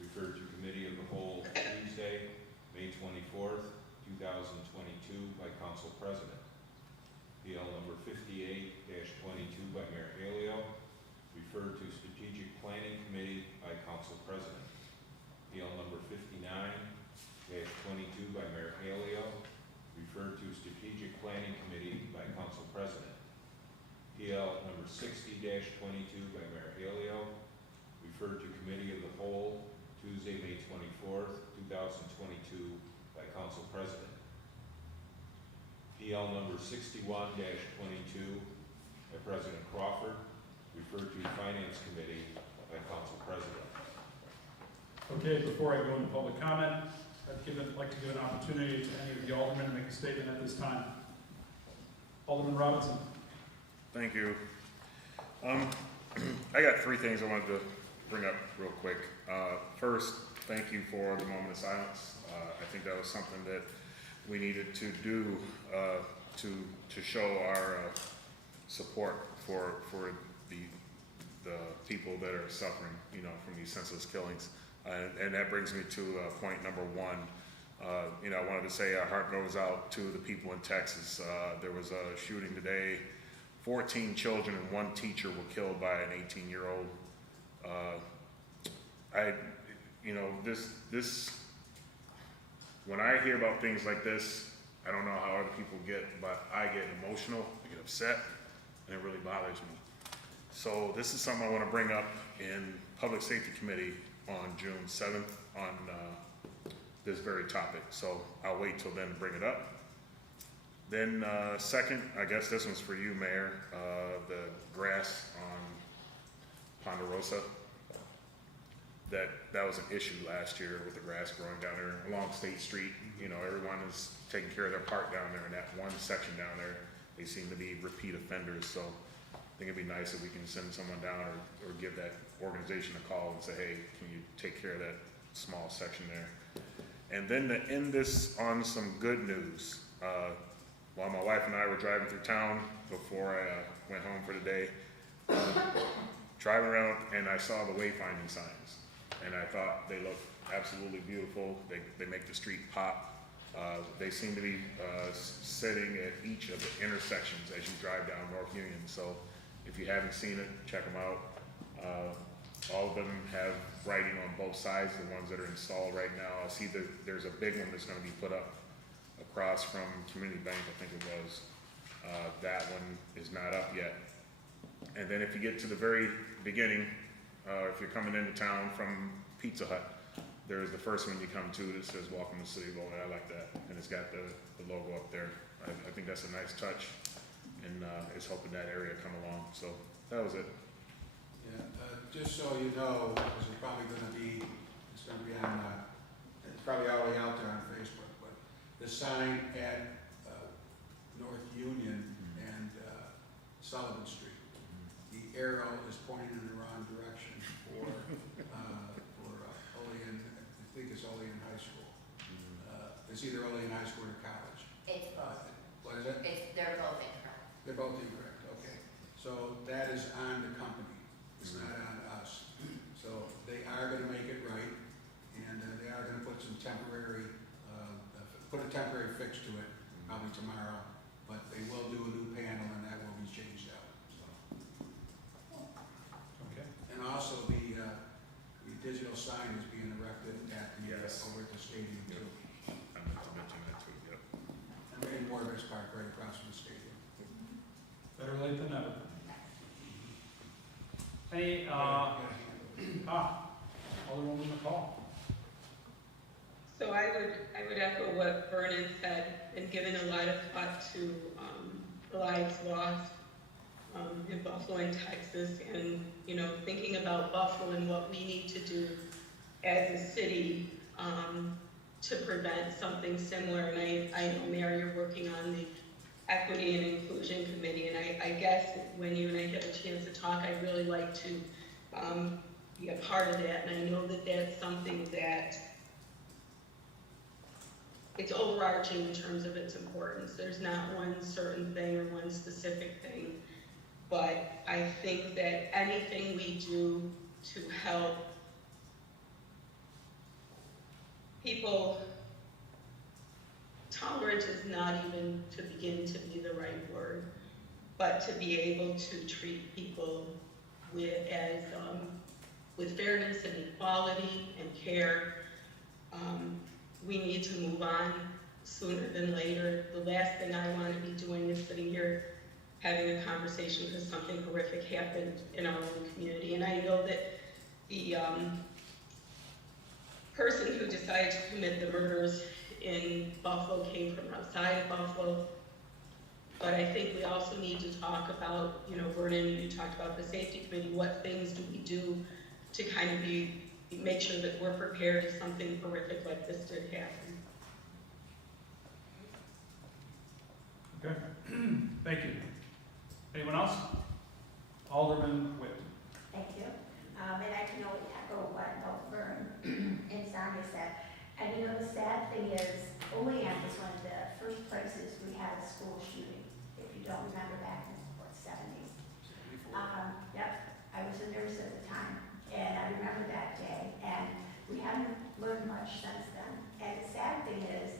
referred to Committee of the Whole Tuesday, May 24th, 2022 by Council President. PL number 58-22 by Mayor Elio, referred to Strategic Planning Committee by Council President. PL number 59-22 by Mayor Elio, referred to Strategic Planning Committee by Council President. PL number 60-22 by Mayor Elio, referred to Committee of the Whole Tuesday, May 24th, 2022 by Council President. PL number 61-22 by President Crawford, referred to Finance Committee by Council President. Okay, before I go into public comment, I'd like to give an opportunity to any of the aldermen to make a statement at this time. Alderman Robinson. Thank you. I got three things I wanted to bring up real quick. First, thank you for the moment of silence. I think that was something that we needed to do to show our support for the people that are suffering, from these senseless killings. And that brings me to point number one. You know, I wanted to say our heart goes out to the people in Texas. There was a shooting today. 14 children and 1 teacher were killed by an 18-year-old. You know, this, when I hear about things like this, I don't know how other people get, but I get emotional, I get upset, and it really bothers me. So this is something I want to bring up in Public Safety Committee on June 7th on this very topic. So I'll wait till then to bring it up. Then second, I guess this one's for you, Mayor, the grass on Ponderosa. That was an issue last year with the grass growing down there along State Street. You know, everyone is taking care of their part down there, and that one section down there, they seem to be repeat offenders. So I think it'd be nice if we can send someone down or give that organization a call and say, hey, can you take care of that small section there? And then to end this on some good news, while my wife and I were driving through town before I went home for the day, driving around, and I saw the wayfinding signs. And I thought they looked absolutely beautiful. They make the street pop. They seem to be sitting at each of the intersections as you drive down North Union. So if you haven't seen it, check them out. All of them have writing on both sides, the ones that are installed right now. I see that there's a big one that's going to be put up across from Community Bank, I think it was. That one is not up yet. And then if you get to the very beginning, if you're coming into town from Pizza Hut, there's the first one you come to that says "Welcome to City of Olean." I like that, and it's got the logo up there. I think that's a nice touch, and it's helping that area come along. So that was it. Yeah, just so you know, because it's probably going to be, it's probably already out there on Facebook, but the sign at North Union and Sullivan Street, the arrow is pointing in the wrong direction for Olean. I think it's Olean High School. It's either Olean High School or college. It's both. What is it? They're both incorrect. They're both incorrect. Okay, so that is on the company. It's not on us. So they are going to make it right, and they are going to put some temporary, put a temporary fix to it, probably tomorrow. But they will do a new panel, and that will be changed out. So. Okay. And also the digital sign is being erected at the over at the stadium too. I meant to mention that too. Yep. And in Warner's Park, right across from the stadium. Better late than never. Hey, Alderwoman McCall. So I would echo what Vernon said, and given a lot of thought to the lives lost in Buffalo and Texas, and thinking about Buffalo and what we need to do as a city to prevent something similar. And I know, Mayor, you're working on the Equity and Inclusion Committee, and I guess when you and I get a chance to talk, I'd really like to be a part of that. And I know that that's something that it's overarching in terms of its importance. There's not one certain thing or one specific thing, but I think that anything we do to help people, tolerance is not even to begin to be the right word, but to be able to treat people with fairness and equality and care. We need to move on sooner than later. The last thing I want to be doing is sitting here having a conversation because something horrific happened in our own community. And I know that the person who decided to commit the murders in Buffalo came from outside of Buffalo. But I think we also need to talk about, Vernon, you talked about the safety committee, what things do we do to kind of make sure that we're prepared if something horrific like this did happen. Okay. Thank you. Anyone else? Alderman Witt. Thank you. And I can only echo what both Vern and Sonia said. And the sad thing is, Olean was one of the first places we had a school shooting, if you don't remember back in the 70s. Yep, I was a nurse at the time, and I remember that day, and we haven't learned much since then. And the sad thing is,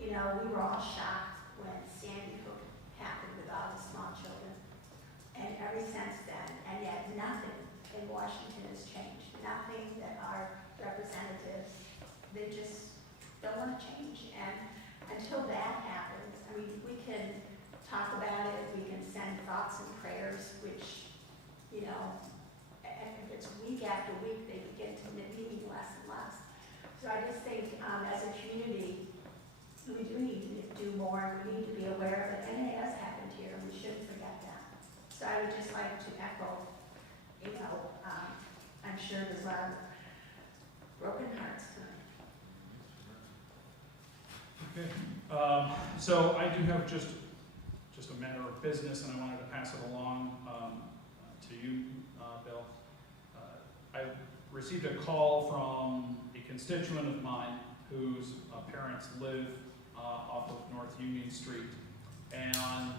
you know, we were all shocked when Sandy Hook happened with all the small children. And ever since then, and yet nothing in Washington has changed. Nothing that our representatives, they just don't want to change. And until that happens, I mean, we can talk about it, we can send thoughts and prayers, which, you know, and if it's week after week, they begin to mean less and less. So I just think, as a community, we do need to do more, and we need to be aware of it, and it has happened here, and we shouldn't forget that. So I would just like to echo, you know, I'm sure there's a lot of broken hearts tonight. Okay. So I do have just a matter of business, and I wanted to pass it along to you, Bill. I received a call from a constituent of mine whose parents live off of North Union Street, and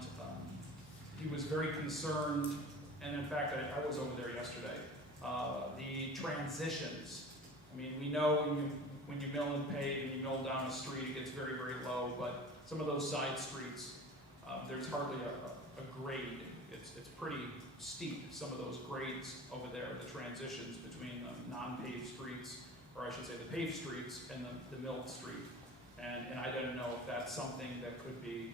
he was very concerned, and in fact, I was over there yesterday. The transitions. I mean, we know when you mill and pave and you mill down a street, it gets very, very low, but some of those side streets, there's hardly a grade. It's pretty steep, some of those grades over there, the transitions between the non-paved streets, or I should say the paved streets, and the milled street. And I don't know if that's something that could be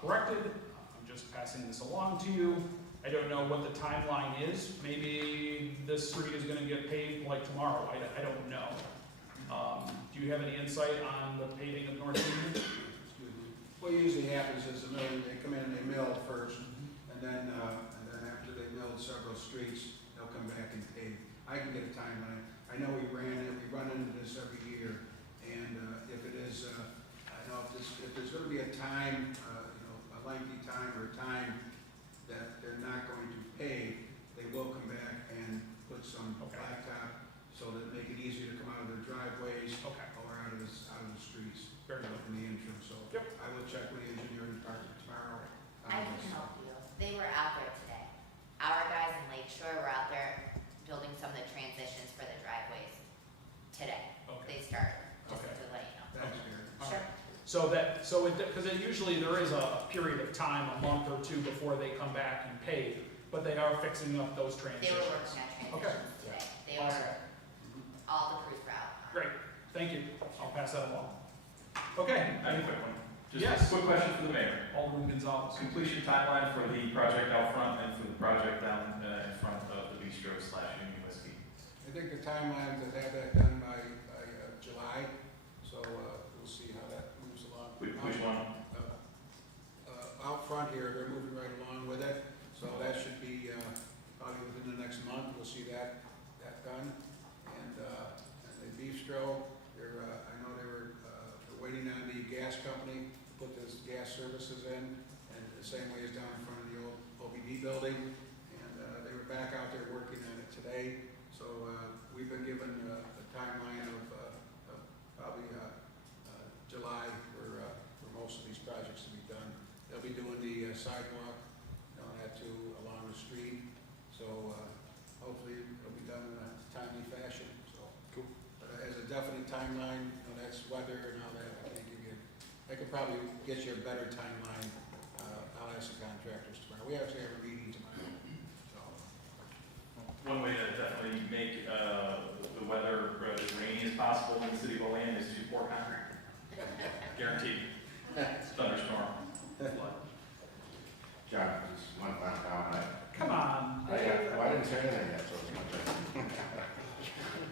corrected. I'm just passing this along to you. I don't know what the timeline is. Maybe this street is going to get paved like tomorrow. I don't know. Do you have any insight on the paving of North Union? What usually happens is they come in and they mill first, and then after they milled several streets, they'll come back and pave. I can get a timeline. I know we run into this every year, and if it is, I know if there's going to be a time, a lengthy time or a time that they're not going to pave, they will come back and put some blacktop so that make it easier to come out of their driveways or out of the streets. Very good. In the interim, so I will check with the engineering department tomorrow. I can help you. They were out there today. Our guys in Lake Shore were out there building some of the transitions for the driveways today. Okay. They started, just Okay. to let you know. Thanks, Gary. Sure. Because usually there is a period of time, a month or two, before they come back and pave, but they are fixing up those They transitions. were working on transitions today. They Awesome. were, all the crews were out. Great, thank you. I'll pass that along. Okay. I have a quick one. Just Yes. a quick question for the mayor. Alderman Gonzalez. Completion timeline for the project out front and for the project down in front of the bistro / Union Whiskey. I think the timeline is to have that done by July, so we'll see how that moves along. Which one? Out front here, they're moving right along with it, so that should be probably within the next month, we'll see that done. And the bistro, I know they're waiting on the gas company to put those gas services in, and the same way as down in front of the old OBD building, and they were back out there working on it today. So we've been given a timeline of probably July for most of these projects to be done. They'll be doing the sidewalk, that too, along the street. So hopefully it'll be done in a timely fashion. So cool. But as a definite timeline, that's weather and all that. I can't give you. I could probably get you a better timeline. I'll ask the contractors tomorrow. We actually have a meeting tomorrow. So. One way to definitely make the weather as rainy as possible in the city of Olean is to pour concrete. Guaranteed. Thunderstorm. Flood. John, just one final comment. Come on. I didn't say anything yet, so.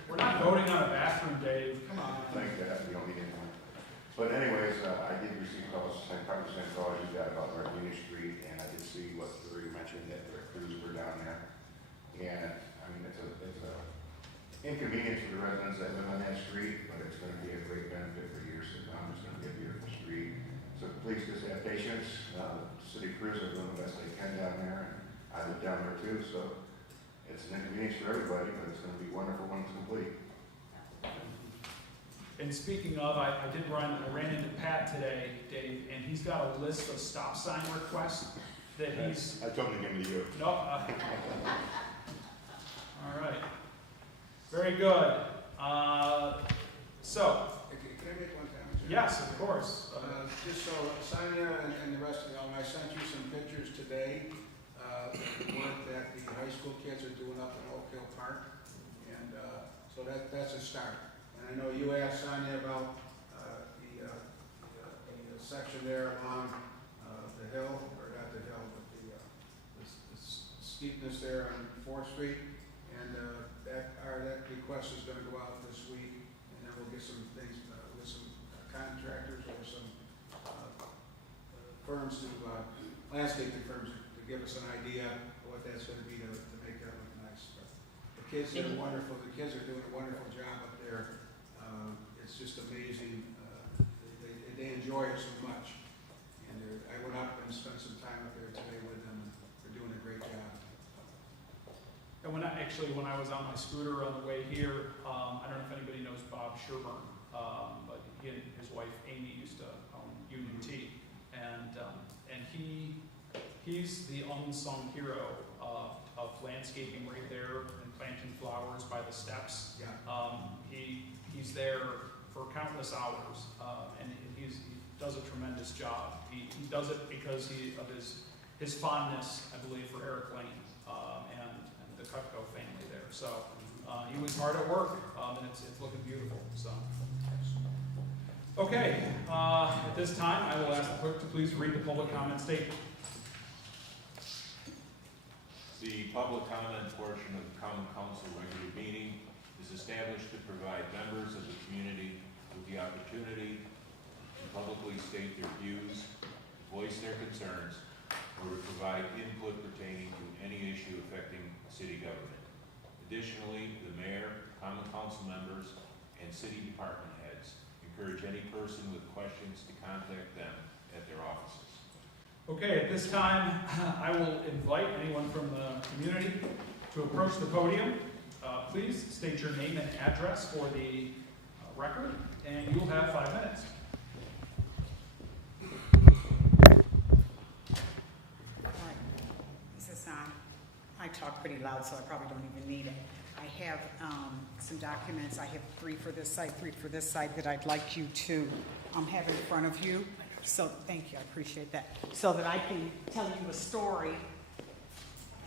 We're not voting on a bathroom, Dave. Come on. Thank you, we don't need anyone. But anyways, I did receive calls, probably the same calls you got about North Union Street, and I did see what you mentioned, that their crews were down there. And, I mean, it's a inconvenience for the residents that live on that street, but it's gonna be a great benefit for years to come. It's gonna be a beautiful street. So please just have patience. The city crews are doing the best they can down there, and I live down there too, so it's an inconvenience for everybody, but it's gonna be wonderful when it's complete. And speaking of, I ran into Pat today, Dave, and he's got a list of stop sign requests that he's. I told him to give me to you. No. All right. Very good. So, Can I make one comment? Jim? yes, of course. Just so Sonia and the rest of y'all, I sent you some pictures today, the work that the high school kids are doing up in Oak Hill Park, and so that's a start. And I know you asked Sonia about the section there along the hill, or not the hill, but the steepness there on 4th Street, and that request is going to go out this week, and then we'll get some things with some contractors or some firms landscaping firms to give us an idea of what that's going to be to make that look nice. But the kids are wonderful. The kids are doing a wonderful job up there. It's just amazing. They enjoy it so much. And I went up and spent some time up there today with them. They're doing a great job. And when I was on my scooter on the way here, I don't know if anybody knows Bob Sherburne, but he and his wife Amy used to own Union Tea, and he's the unsung hero of landscaping right there and planting flowers by the steps. Yeah. He's there for countless hours, and he does a tremendous job. He does it because of his fondness, I believe, for Eric Lane and the Cutco family there. So he was hard at work, and it's looking beautiful. So. Okay, at this time, I will ask the clerk to please read the public comment statement. The public comment portion of the Common Council regular meeting is established to provide members of the community with the opportunity to publicly state their views, voice their concerns, or to provide input pertaining to any issue affecting city government. Additionally, the mayor, Common Council members, and city department heads encourage any person with questions to contact them at their offices. Okay, at this time, I will invite anyone from the community to approach the podium. Please state your name and address for the record, and you'll have 5 minutes. Is this on? I talk pretty loud, so I probably don't even need it. I have some documents. I have 3 for this side, 3 for this side that I'd like you to have in front of you. So thank you, I appreciate that. So that I can tell you a story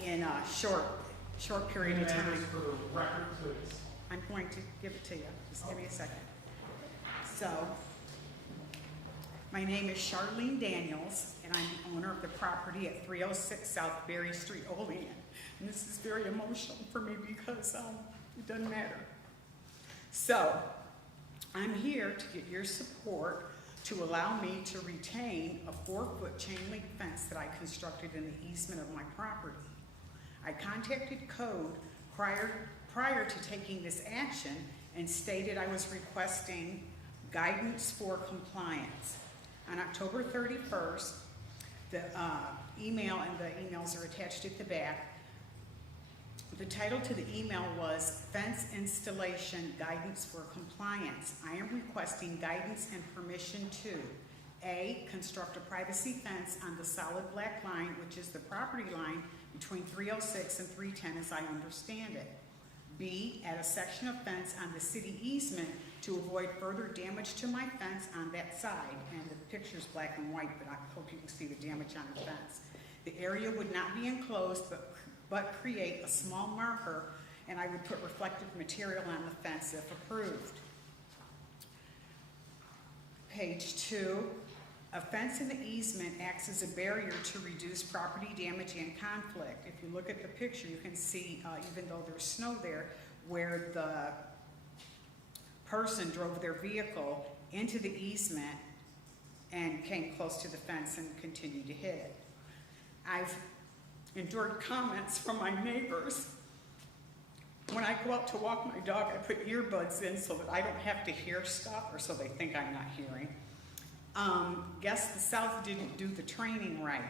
in a short period of time. For the record, please. I'm going to give it to you. Just give me a second. So, my name is Charlene Daniels, and I'm the owner of the property at 306 South Berry Street, Olean. And this is very emotional for me because it doesn't matter. So, I'm here to get your support to allow me to retain a 4-foot chain link fence that I constructed in the easement of my property. I contacted Code prior to taking this action and stated I was requesting guidance for compliance. On October 31st, the email, and the emails are attached at the back, the title to the email was Fence Installation Guidance for Compliance. I am requesting guidance and permission to A, construct a privacy fence on the solid black line, which is the property line between 306 and 310 as I understand it. B, add a section of fence on the city easement to avoid further damage to my fence on that side. And the picture's black and white, but I hope you can see the damage on the fence. The area would not be enclosed, but create a small marker, and I would put reflective material on the fence if approved. Page 2, a fence in the easement acts as a barrier to reduce property damage and conflict. If you look at the picture, you can see, even though there's snow there, where the person drove their vehicle into the easement and came close to the fence and continued to hit it. I've endured comments from my neighbors. When I go out to walk my dog, I put earbuds in so that I don't have to hear stuff, or so they think I'm not hearing. Guess the South didn't do the training right.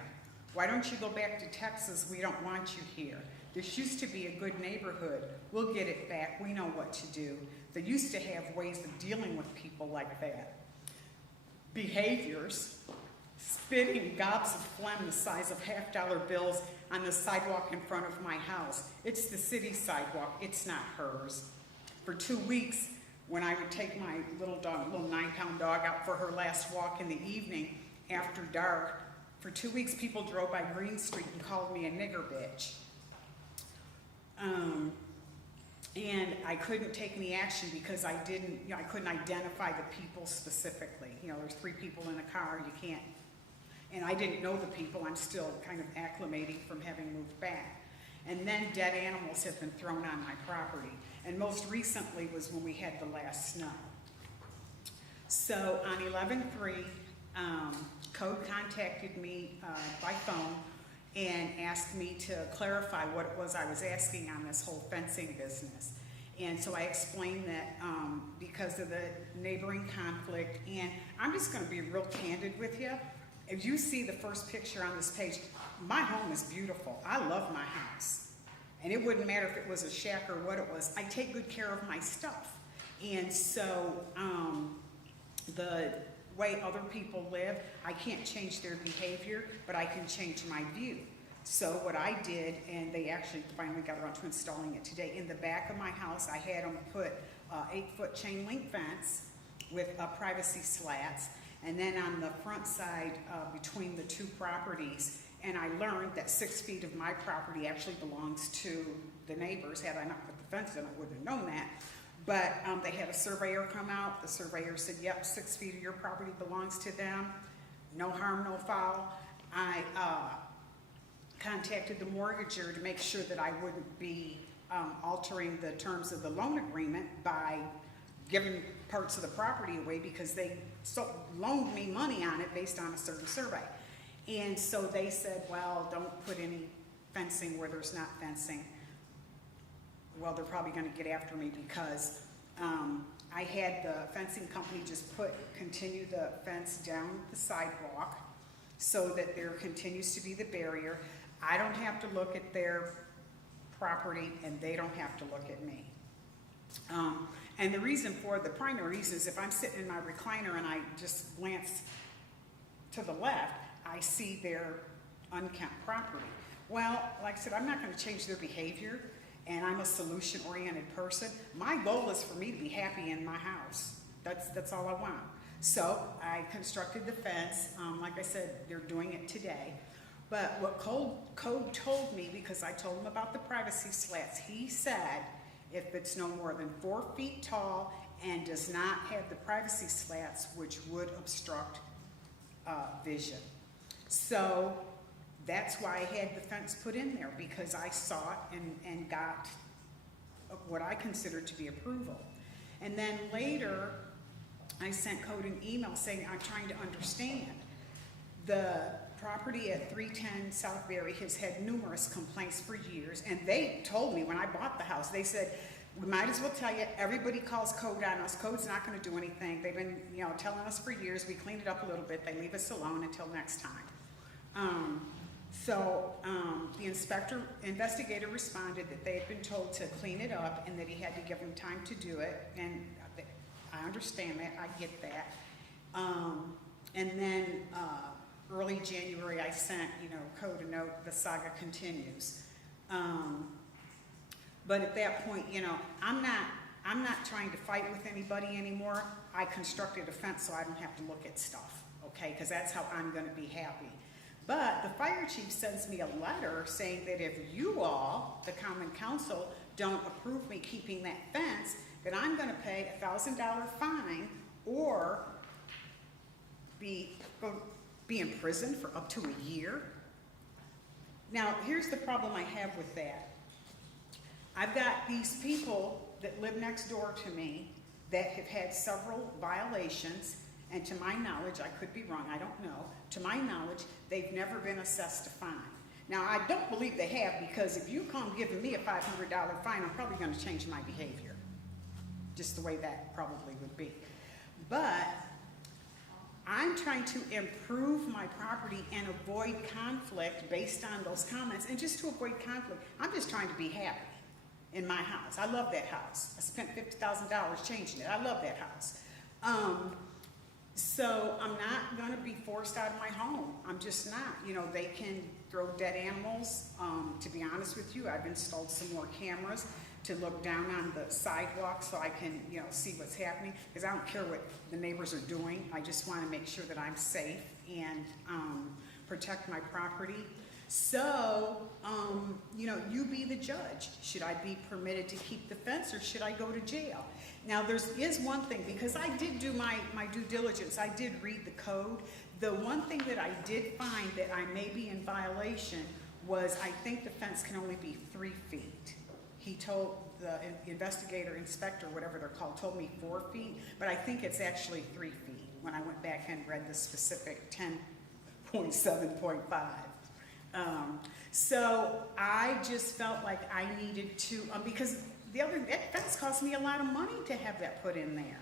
Why don't you go back to Texas? We don't want you here. This used to be a good neighborhood. We'll get it back. We know what to do. They used to have ways of dealing with people like that. Behaviors, spitting gobs of phlegm the size of $50 bills on the sidewalk in front of my house. It's the city sidewalk, it's not hers. For 2 weeks, when I would take my little dog, little 9-pound dog out for her last walk in the evening after dark, for 2 weeks people drove by Green Street and called me a nigger bitch. And I couldn't take any action because I didn't, I couldn't identify the people specifically. There's 3 people in a car, you can't, and I didn't know the people. I'm still kind of acclimating from having moved back. And then dead animals have been thrown on my property. And most recently was when we had the last snow. So on 11/3, Code contacted me by phone and asked me to clarify what it was I was asking on this whole fencing business. And so I explained that because of the neighboring conflict, and I'm just gonna be real candid with you. If you see the first picture on this page, my home is beautiful. I love my house. And it wouldn't matter if it was a shack or what it was. I take good care of my stuff. And so the way other people live, I can't change their behavior, but I can change my view. So what I did, and they actually finally got around to installing it today, in the back of my house, I had them put 8-foot chain link fence with privacy slats. And then on the front side between the 2 properties, and I learned that 6 feet of my property actually belongs to the neighbors. Had I not put the fence in, I wouldn't have known that. But they had a surveyor come out. The surveyor said, yep, 6 feet of your property belongs to them. No harm, no foul. I contacted the mortgager to make sure that I wouldn't be altering the terms of the loan agreement by giving parts of the property away, because they loaned me money on it based on a certain survey. And so they said, well, don't put any fencing where there's not fencing. Well, they're probably gonna get after me because I had the fencing company just continue the fence down the sidewalk so that there continues to be the barrier. I don't have to look at their property and they don't have to look at me. And the primary reason is if I'm sitting in my recliner and I just glance to the left, I see their unkempt property. Well, like I said, I'm not going to change their behavior, and I'm a solution-oriented person. My goal is for me to be happy in my house. That's all I want. So I constructed the fence. Like I said, they're doing it today. But what Code told me, because I told him about the privacy slats, he said if it's no more than 4 feet tall and does not have the privacy slats, which would obstruct vision. So that's why I had the fence put in there, because I saw it and got what I considered to be approval. And then later, I sent Code an email saying I'm trying to understand. The property at 310 South Berry has had numerous complaints for years, and they told me when I bought the house, they said, we might as well tell you, everybody calls Code on us. Code's not going to do anything. They've been, telling us for years. We cleaned it up a little bit. They leave us alone until next time. The investigator responded that they had been told to clean it up and that he had to give them time to do it. And I understand that. I get that. And then early January, I sent, Code a note. The saga continues. But at that point, I'm not trying to fight with anybody anymore. I constructed a fence so I don't have to look at stuff, okay? Because that's how I'm going to be happy. But the fire chief sends me a letter saying that if you all, the common council, don't approve me keeping that fence, that I'm going to pay a $1,000 fine or be in prison for up to a year. Now, here's the problem I have with that. I've got these people that live next door to me that have had several violations, and to my knowledge, I could be wrong, I don't know, to my knowledge, they've never been assessed a fine. Now, I don't believe they have, because if you come giving me a $500 fine, I'm probably going to change my behavior, just the way that probably would be. But I'm trying to improve my property and avoid conflict based on those comments, and just to avoid conflict, I'm just trying to be happy in my house. I love that house. I spent $50,000 changing it. I love that house. So I'm not going to be forced out of my home. I'm just not. They can throw dead animals. To be honest with you, I've installed some more cameras. to look down on the sidewalk so I can, you know, see what's happening, because I don't care what the neighbors are doing. I just want to make sure that I'm safe and protect my property. So, you know, you be the judge. Should I be permitted to keep the fence or should I go to jail? Now, is one thing, because I did do my due diligence, I did read the code. The one thing that I did find that I may be in violation was I think the fence can only be 3 feet. He told the investigator, inspector, whatever they're called, told me 4 feet, but I think it's actually 3 feet when I went back and read the specific 10.7.5. So I just felt like I needed to, because that fence cost me a lot of money to have that put in there.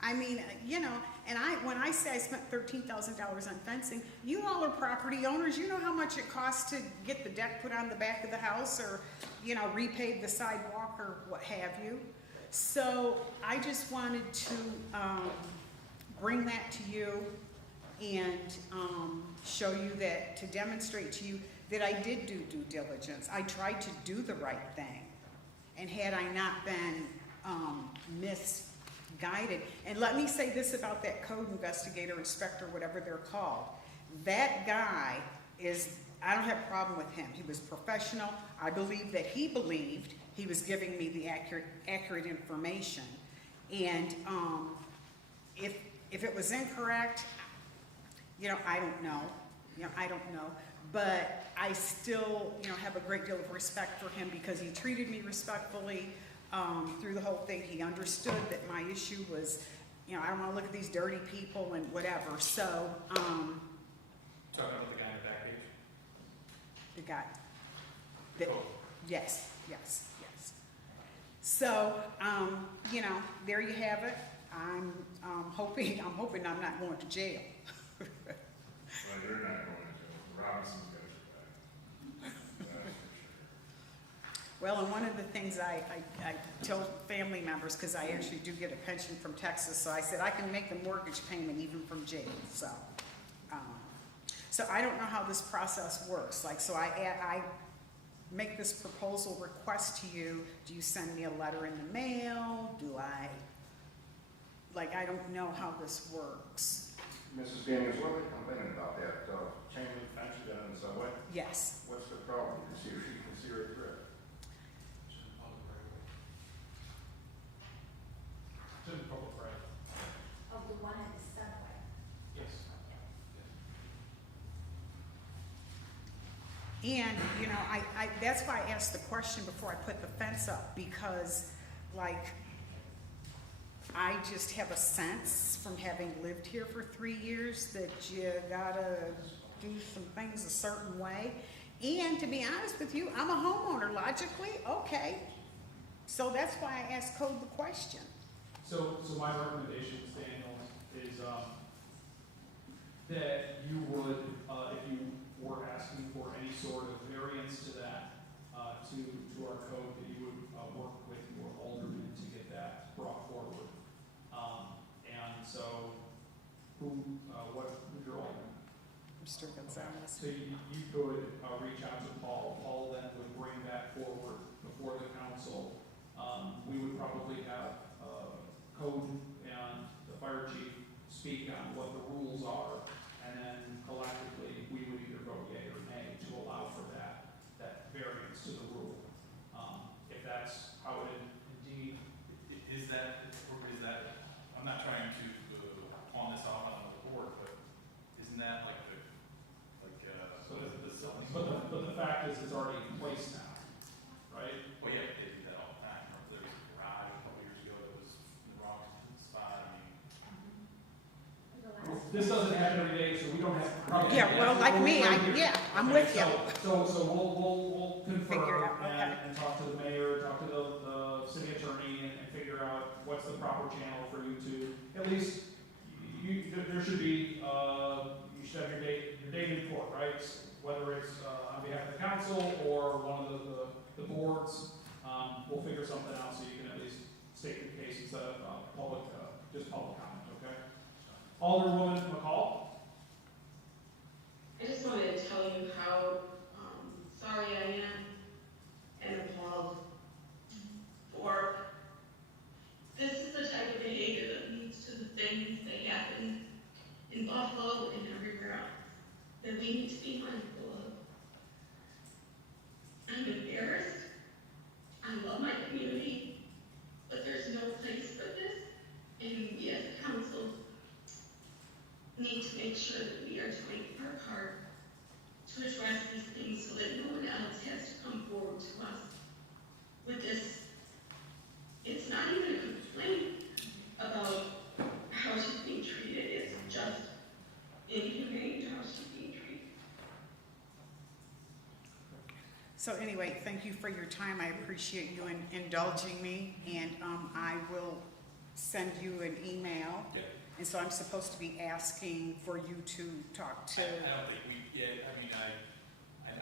I mean, you know, and when I say I spent $13,000 on fencing, you all are property owners. You know how much it costs to get the deck put on the back of the house, or, you know, repave the sidewalk or what have you. So I just wanted to bring that to you and show you that, to demonstrate to you that I did do due diligence. I tried to do the right thing. And had I not been misguided, and let me say this about that code investigator, inspector, whatever they're called. That guy I don't have a problem with him. He was professional. I believe that he believed he was giving me the accurate information. And if it was incorrect, you know, I don't know. You know, I don't know. But I still, you know, have a great deal of respect for him because he treated me respectfully through the whole thing. He understood that my issue was, you know, I don't want to look at these dirty people and whatever. So, Talking about the guy in the back page? the guy. Yes. So, you know, there you have it. I'm hoping I'm not going to jail. Well, you're not going to. Robinson's got your back. Well, and one of the things I tell family members, because I actually do get a pension from Texas, so I said I can make the mortgage payment even from jail. So, so I don't know how this process works. Like, so I make this proposal request to you. Do you send me a letter in the mail? Do I don't know how this works. Mrs. Daniels, what are they complaining about, that chain link fence down in the subway? Yes. What's the problem? You can see right through it. It's in public right away. It's in public right. Of the one at the subway. Yes. And, you know, I that's why I asked the question before I put the fence up, because, like, I just have a sense from having lived here for 3 years that you gotta do some things a certain way. And to be honest with you, I'm a homeowner, logically, okay. So that's why I asked Code the question. So my recommendation, Daniel, is that you would, if you were asking for any sort of variance to that, to our code, that you would work with your alderman to get that brought forward. And so, who's your alderman? Mr. Gonzalez. So you could reach out to Paul. Paul then would bring that forward before the council. We would probably have code and the fire chief speak on what the rules are, and then collectively we would either vote yea or nay to allow for that variance to the rule. If that's how it indeed Is that, I'm not trying to pawn this off on the board, but isn't that like but the fact is it's already in place now, right? well, yeah, they do that all the time. There was a garage a couple years ago that was in the wrong spot. I mean, This doesn't happen every day, so we don't have. Yeah, well, like me, I'm with you. So we'll Figure it confer out, okay. and talk to the mayor, talk to the city attorney, and figure out what's the proper channel for you to, at least, there should be, you should have your date in court, right? Whether it's on behalf of the council or one of the boards, we'll figure something out so you can at least state the case instead of just public comment, okay? Alderwoman McCall? I just wanted to tell you how sorry I am and appalled that we need to be mindful of. I'm embarrassed. I love my community, but there's no place for this, and we as a council need to make sure that we are doing our part to address these things so that no one else has to come forward to us with this. It's not even a complaint about how she's being treated, it's just inhumane how she's being treated. So anyway, thank you for your time. I appreciate you indulging me, and I will send you an email. Yeah. And so I'm supposed to be asking for you to talk to. I don't think we, yeah, I mean,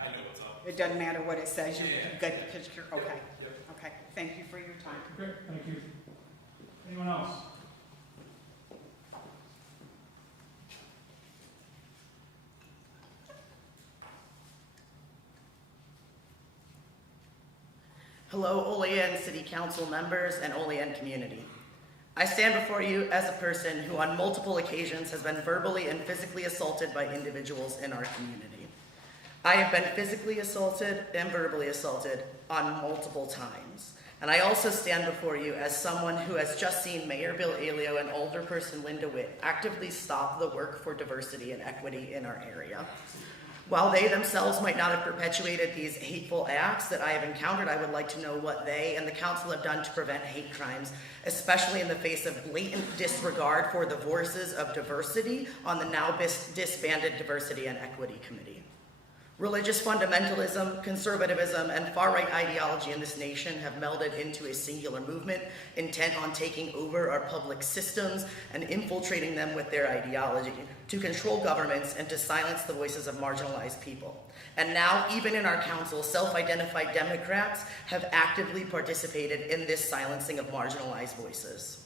I know what's up. It doesn't matter what it says, you Yeah. got the picture, okay. Yep. Okay, thank you for your time. Okay, thank you. Anyone else? Hello, Olean City Council members and Olean community. I stand before you as a person who on multiple occasions has been verbally and physically assaulted by individuals in our community. I have been physically assaulted and verbally assaulted on multiple times. And I also stand before you as someone who has just seen Mayor Bill Aleo and Alderperson Linda Witt actively stop the work for diversity and equity in our area. While they themselves might not have perpetuated these hateful acts that I have encountered, I would like to know what they and the council have done to prevent hate crimes, especially in the face of blatant disregard for the voices of diversity on the now disbanded Diversity and Equity Committee. Religious fundamentalism, conservatism, and far-right ideology in this nation have melded into a singular movement intent on taking over our public systems and infiltrating them with their ideology to control governments and to silence the voices of marginalized people. And now, even in our council, self-identified Democrats have actively participated in this silencing of marginalized voices.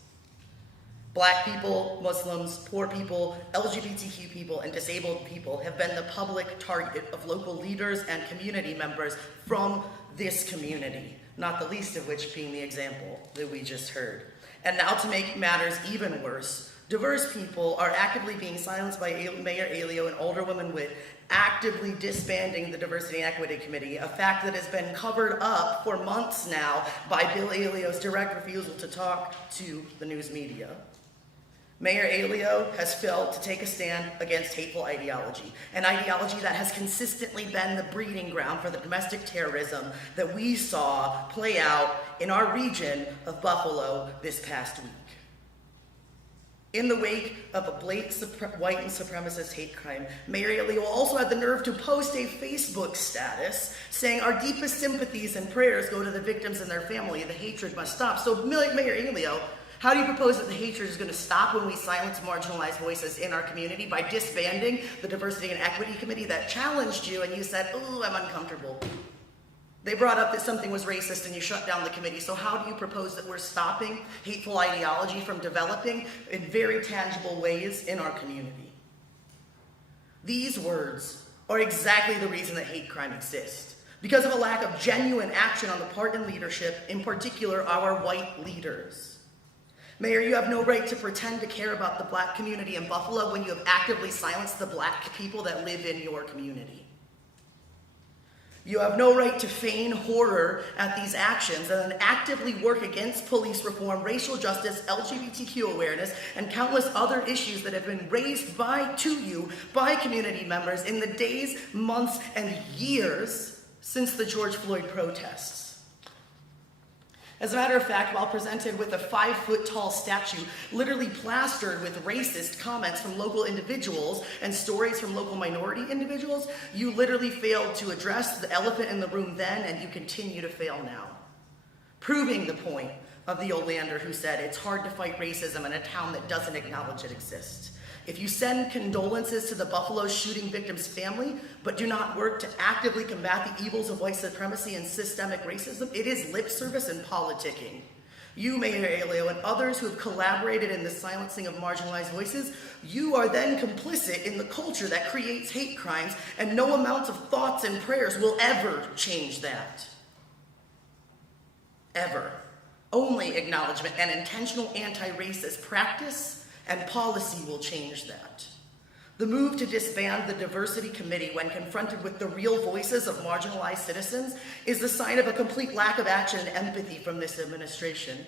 Black people, Muslims, poor people, LGBTQ people, and disabled people have been the public target of local leaders and community members from this community, not the least of which being the example that we just heard. And now to make matters even worse, diverse people are actively being silenced by Mayor Aleo and Alderwoman Witt, actively disbanding the Diversity and Equity Committee, a fact that has been covered up for months now by Bill Aleo's direct refusal to talk to the news media. Mayor Aleo has failed to take a stand against hateful ideology, an ideology that has consistently been the breeding ground for the domestic terrorism that we saw play out in our region of Buffalo this past week. In the wake of a blatant white and supremacist hate crime, Mayor Aleo also had the nerve to post a Facebook status saying, "Our deepest sympathies and prayers go to the victims and their family. The hatred must stop." So Mayor Aleo, how do you propose that the hatred is going to stop when we silence marginalized voices in our community by disbanding the Diversity and Equity Committee that challenged you and you said, "Ooh, I'm uncomfortable"? They brought up that something was racist and you shut down the committee. So how do you propose that we're stopping hateful ideology from developing in very tangible ways in our community? These words are exactly the reason that hate crime exists. Because of a lack of genuine action on the part and leadership, in particular our white leaders. Mayor, you have no right to pretend to care about the black community in Buffalo when you have actively silenced the black people that live in your community. You have no right to feign horror at these actions and then actively work against police reform, racial justice, LGBTQ awareness, and countless other issues that have been raised to you by community members in the days, months, and years since the George Floyd protests. As a matter of fact, while presented with a 5-foot-tall statue literally plastered with racist comments from local individuals and stories from local minority individuals, you literally failed to address the elephant in the room then, and you continue to fail now. Proving the point of the Oleander who said, "It's hard to fight racism in a town that doesn't acknowledge it exists." If you send condolences to the Buffalo shooting victim's family, but do not work to actively combat the evils of white supremacy and systemic racism, it is lip service and politicking. You, Mayor Aleo, and others who have collaborated in the silencing of marginalized voices, you are then complicit in the culture that creates hate crimes, and no amount of thoughts and prayers will ever change that. Ever. Only acknowledgement and intentional anti-racist practice and policy will change that. The move to disband the diversity committee when confronted with the real voices of marginalized citizens is the sign of a complete lack of action and empathy from this administration.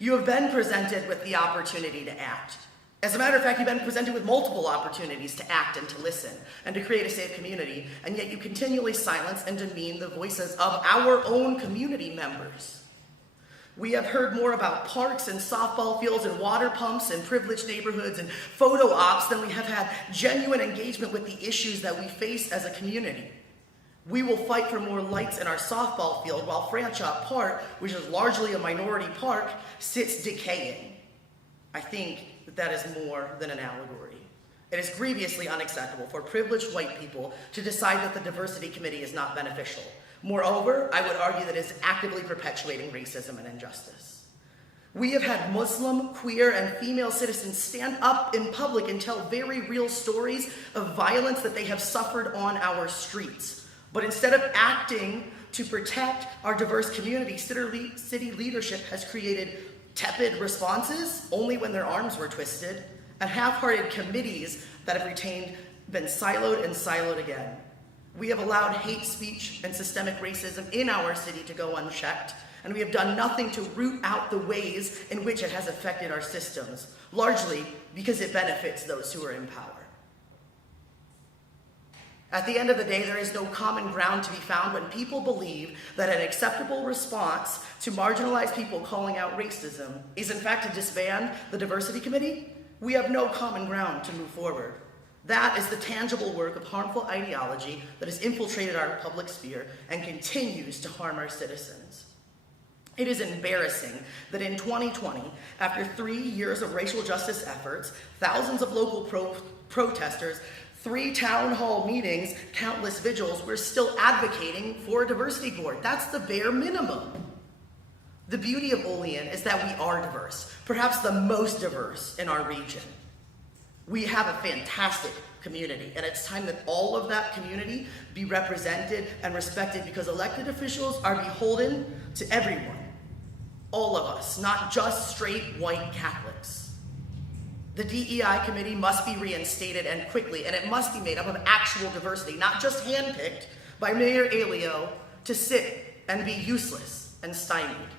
You have been presented with the opportunity to act. As a matter of fact, you've been presented with multiple opportunities to act and to listen and to create a safe community, and yet you continually silence and demean the voices of our own community members. We have heard more about parks and softball fields and water pumps and privileged neighborhoods and photo ops than we have had genuine engagement with the issues that we face as a community. We will fight for more lights in our softball field while Franchot Park, which is largely a minority park, sits decaying. I think that is more than an allegory. It is grievously unacceptable for privileged white people to decide that the diversity committee is not beneficial. Moreover, I would argue that it is actively perpetuating racism and injustice. We have had Muslim, queer, and female citizens stand up in public and tell very real stories of violence that they have suffered on our streets. But instead of acting to protect our diverse community, city leadership has created tepid responses only when their arms were twisted, and half-hearted committees that have been siloed and siloed again. We have allowed hate speech and systemic racism in our city to go unchecked, and we have done nothing to root out the ways in which it has affected our systems, largely because it benefits those who are in power. At the end of the day, there is no common ground to be found when people believe that an acceptable response to marginalized people calling out racism is in fact to disband the diversity committee. We have no common ground to move forward. That is the tangible work of harmful ideology that has infiltrated our public sphere and continues to harm our citizens. It is embarrassing that in 2020, after 3 years of racial justice efforts, thousands of local protesters, 3 town hall meetings, countless vigils, we're still advocating for a diversity board. That's the bare minimum. The beauty of Olean is that we are diverse, perhaps the most diverse in our region. We have a fantastic community, and it's time that all of that community be represented and respected, because elected officials are beholden to everyone, all of us, not just straight white Catholics. The DEI committee must be reinstated, and quickly, and it must be made up of actual diversity, not just handpicked by Mayor Alio to sit and be useless and stymied.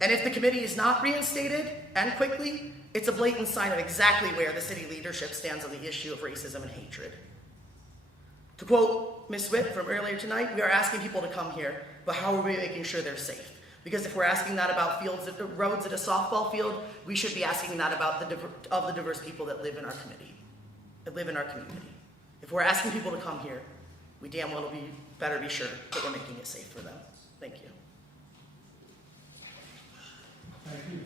And if the committee is not reinstated, and quickly, it's a blatant sign of exactly where the city leadership stands on the issue of racism and hatred. To quote Ms. Witt from earlier tonight, we are asking people to come here, but how are we making sure they're safe? Because if we're asking that about roads at a softball field, we should be asking that about the diverse people that live in our community. If we're asking people to come here, we damn well better be sure that we're making it safe for them. Thank you. Thank you.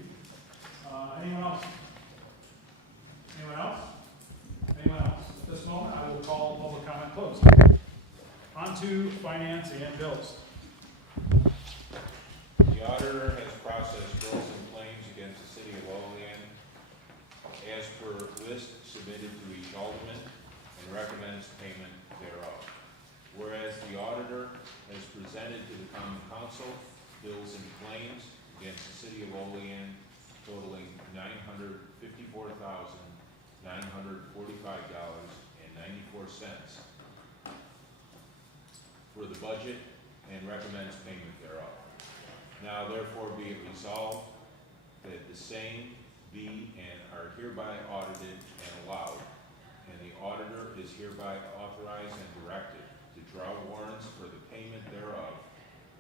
Anyone else? Anyone else? Anyone else? At this moment, I will call public comment closed. On to finance and bills. The auditor has processed bills and claims against the city of Olean as per list submitted to each alderman and recommends payment thereof. Whereas the auditor has presented to the common council bills and claims against the city of Olean totaling $955,945.94 for the budget and recommends payment thereof. Now therefore be it resolved that the same be and are hereby audited and allowed, and the auditor is hereby authorized and directed to draw warrants for the payment thereof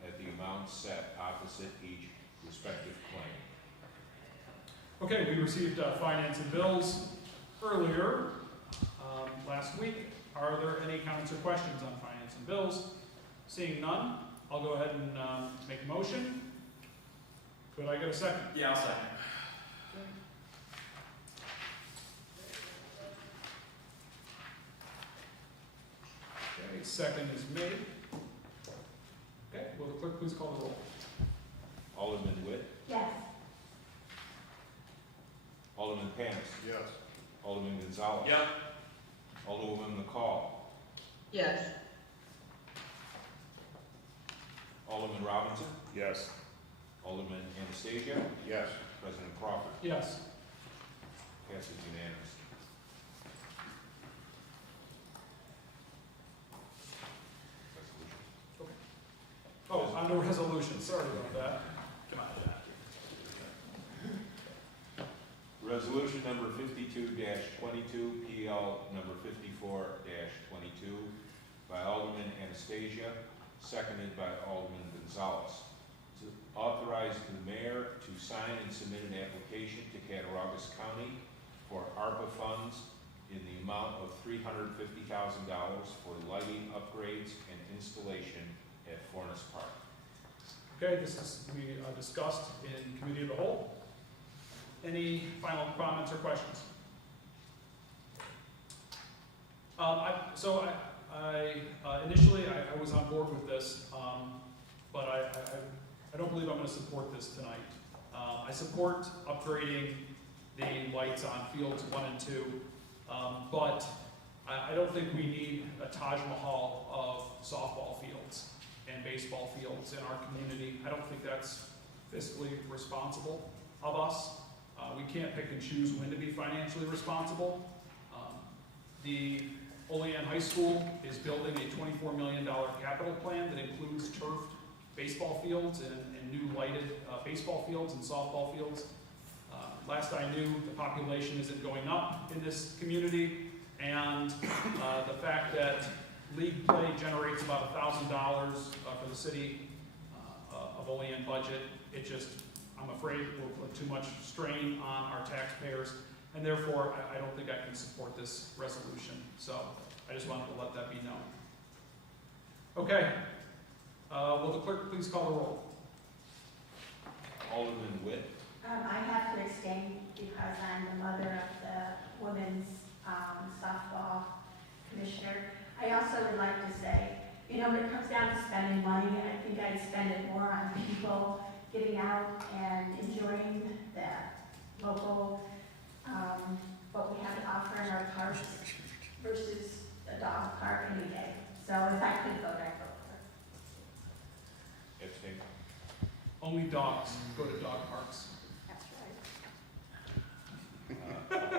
at the amount set opposite each respective claim. Okay, we received finance and bills earlier last week. Are there any comments or questions on finance and bills? Seeing none, I'll go ahead and make a motion. Could I get a second? Yeah, I'll second. Okay, second is made. Okay, will the clerk please call the roll? Alderman Witt? Yes. Alderman Panis? Yes. Alderman Gonzalez? Yep. Alderwoman McCall? Yes. Alderman Robinson? Yes. Alderman Anastasia? Yes. President Crawford? Yes. Passes unanimously. sorry about that. Come on, John. Resolution number 52-22, PL number 54-22, by Alderman Anastasia, seconded by Alderman Gonzalez. To authorize the mayor to sign and submit an application to Cattaraugus County for ARPA funds in the amount of $350,000 for lighting upgrades and installation at Fornes Park. Okay, this is, we discussed in committee of the whole. Any final comments or questions? Initially I was on board with this, but I don't believe I'm going to support this tonight. I support upgrading the lights on fields 1 and 2, but I don't think we need a Taj Mahal of softball fields and baseball fields in our community. I don't think that's fiscally responsible of us. We can't pick and choose when to be financially responsible. The Olean High School is building a $24 million capital plan that includes turfed baseball fields and new lighted baseball fields and softball fields. Last I knew, the population isn't going up in this community, and the fact that league play generates about $1,000 for the city of Olean budget, I'm afraid will put too much strain on our taxpayers, and therefore I don't think I can support this resolution. So I just wanted to let that be known. Okay, will the clerk please call the roll? Alderman Witt. I have to abstain because I'm the mother of the women's softball commissioner. I also would like to say, when it comes down to spending money, I think I'd spend it more on people getting out and enjoying the local, what we have to offer in our parks versus a dog park any day. So if I could vote, I'd vote for it. Abstain. Only dogs go to dog parks. That's right.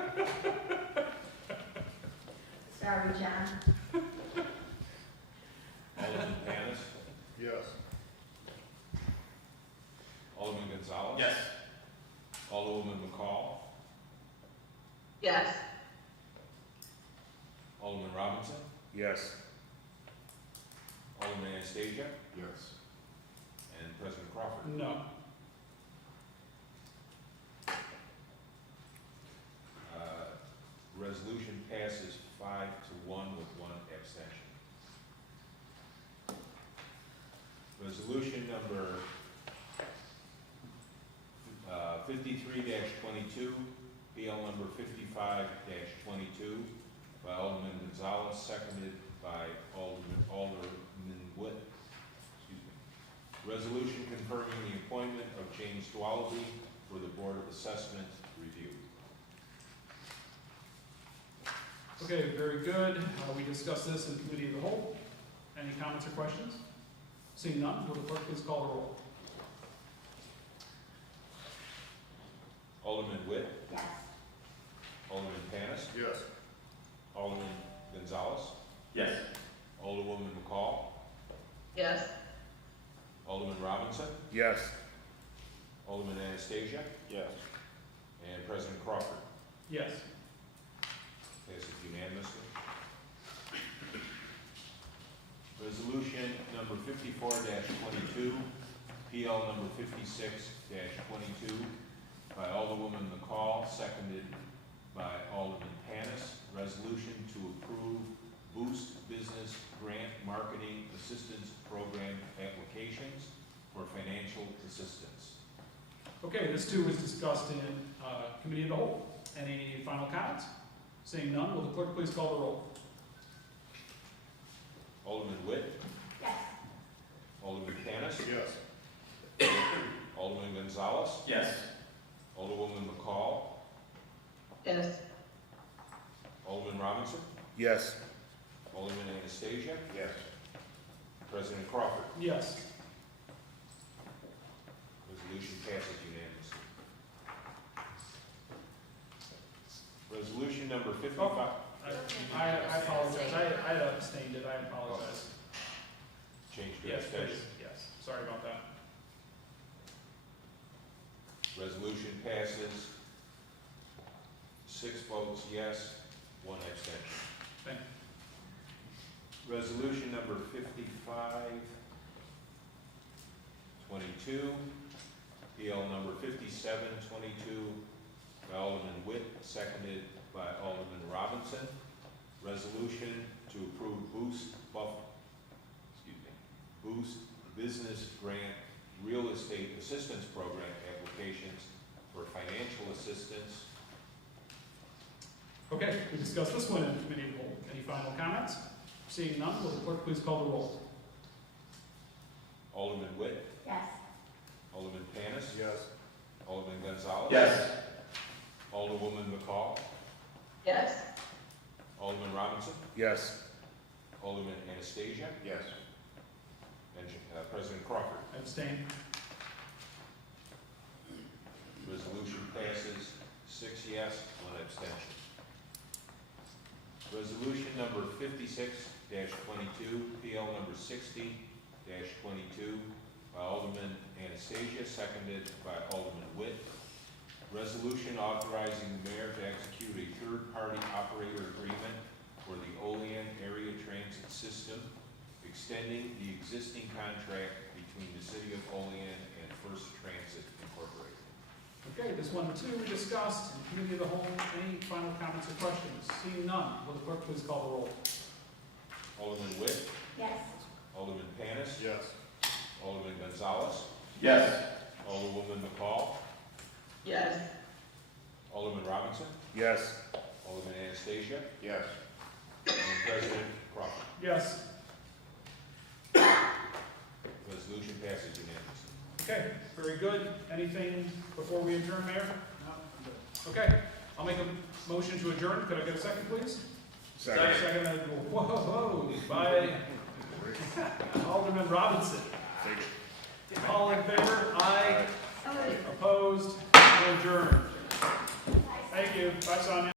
Sorry, John. Alderman Panis. Yes. Alderman Gonzalez. Yes. Alderwoman McCall. Yes. Alderman Robinson. Yes. Alderman Anastasia. Yes. And President Crawford. No. Resolution passes 5-1 with 1 abstention. Resolution number 53-22, PL number 55-22, by Alderman Gonzalez, seconded by Alderman Witt. Resolution confirming the appointment of James Dwalaby for the Board of Assessment review. Okay, very good. We discussed this in committee of the whole. Any comments or questions? Seeing none, will the clerk please call the roll? Alderman Witt. Yes. Alderman Panis. Yes. Alderman Gonzalez. Yes. Alderwoman McCall. Yes. Alderman Robinson. Yes. Alderman Anastasia. Yes. And President Crawford. Yes. Passes unanimously. Resolution number 54-22, PL number 56-22, by Alderwoman McCall, seconded by Alderman Panis. Resolution to approve Boost Business Grant Marketing Assistance Program applications for financial assistance. Okay, this too was discussed in committee of the whole. Any final comments? Seeing none, will the clerk please call the roll? Alderman Witt. Yes. Alderman Panis. Yes. Alderman Gonzalez. Yes. Alderwoman McCall. Yes. Alderman Robinson. Yes. Alderman Anastasia. Yes. President Crawford. Yes. Resolution passes unanimously. Resolution number 55. I apologize. I had abstained it. I apologize. Changed to Yes, abstention. please. Yes. Sorry about that. Resolution passes 6 votes yes, 1 abstention. Thank you. Resolution number 5522, PL number 5722, by Alderman Witt, seconded by Alderman Robinson. Resolution to approve Boost Business Grant Real Estate Assistance Program applications for financial assistance. Okay, we discussed this one in committee of the whole. Any final comments? Seeing none, will the clerk please call the roll? Alderman Witt, Yes. Alderman Panis, Yes. Alderman Gonzalez. Yes. Alderwoman McCall, Yes. Alderman Robinson, Yes. Alderman Anastasia, Yes. and President Crawford. Abstain. Resolution passes 6 yes, 1 abstention. Resolution number 56-22, PL number 60-22, by Alderman Anastasia, seconded by Alderman Witt. Resolution authorizing the mayor to execute a third-party operator agreement for the Olean Area Transit System, extending the existing contract between the city of Olean and First Transit Incorporated. Okay, this one too we discussed in committee of the whole. Any final comments or questions? Seeing none, will the clerk please call the roll? Alderman Witt, Yes. Alderman Panis, Yes. Alderman Gonzalez, Yes. Alderwoman McCall, Yes. Alderman Robinson, Yes. Alderman Anastasia, Yes. and President Crawford. Yes. Resolution passes unanimously. Okay, very good. Anything before we adjourn, Mayor? No? Okay, I'll make a motion to adjourn. Could I get a second, please? Second. Second, whoa, by Alderman Robinson. Take it. All in favor? Aye. Oh, Opposed? Adjourned. Thank you. Bye, Sonia.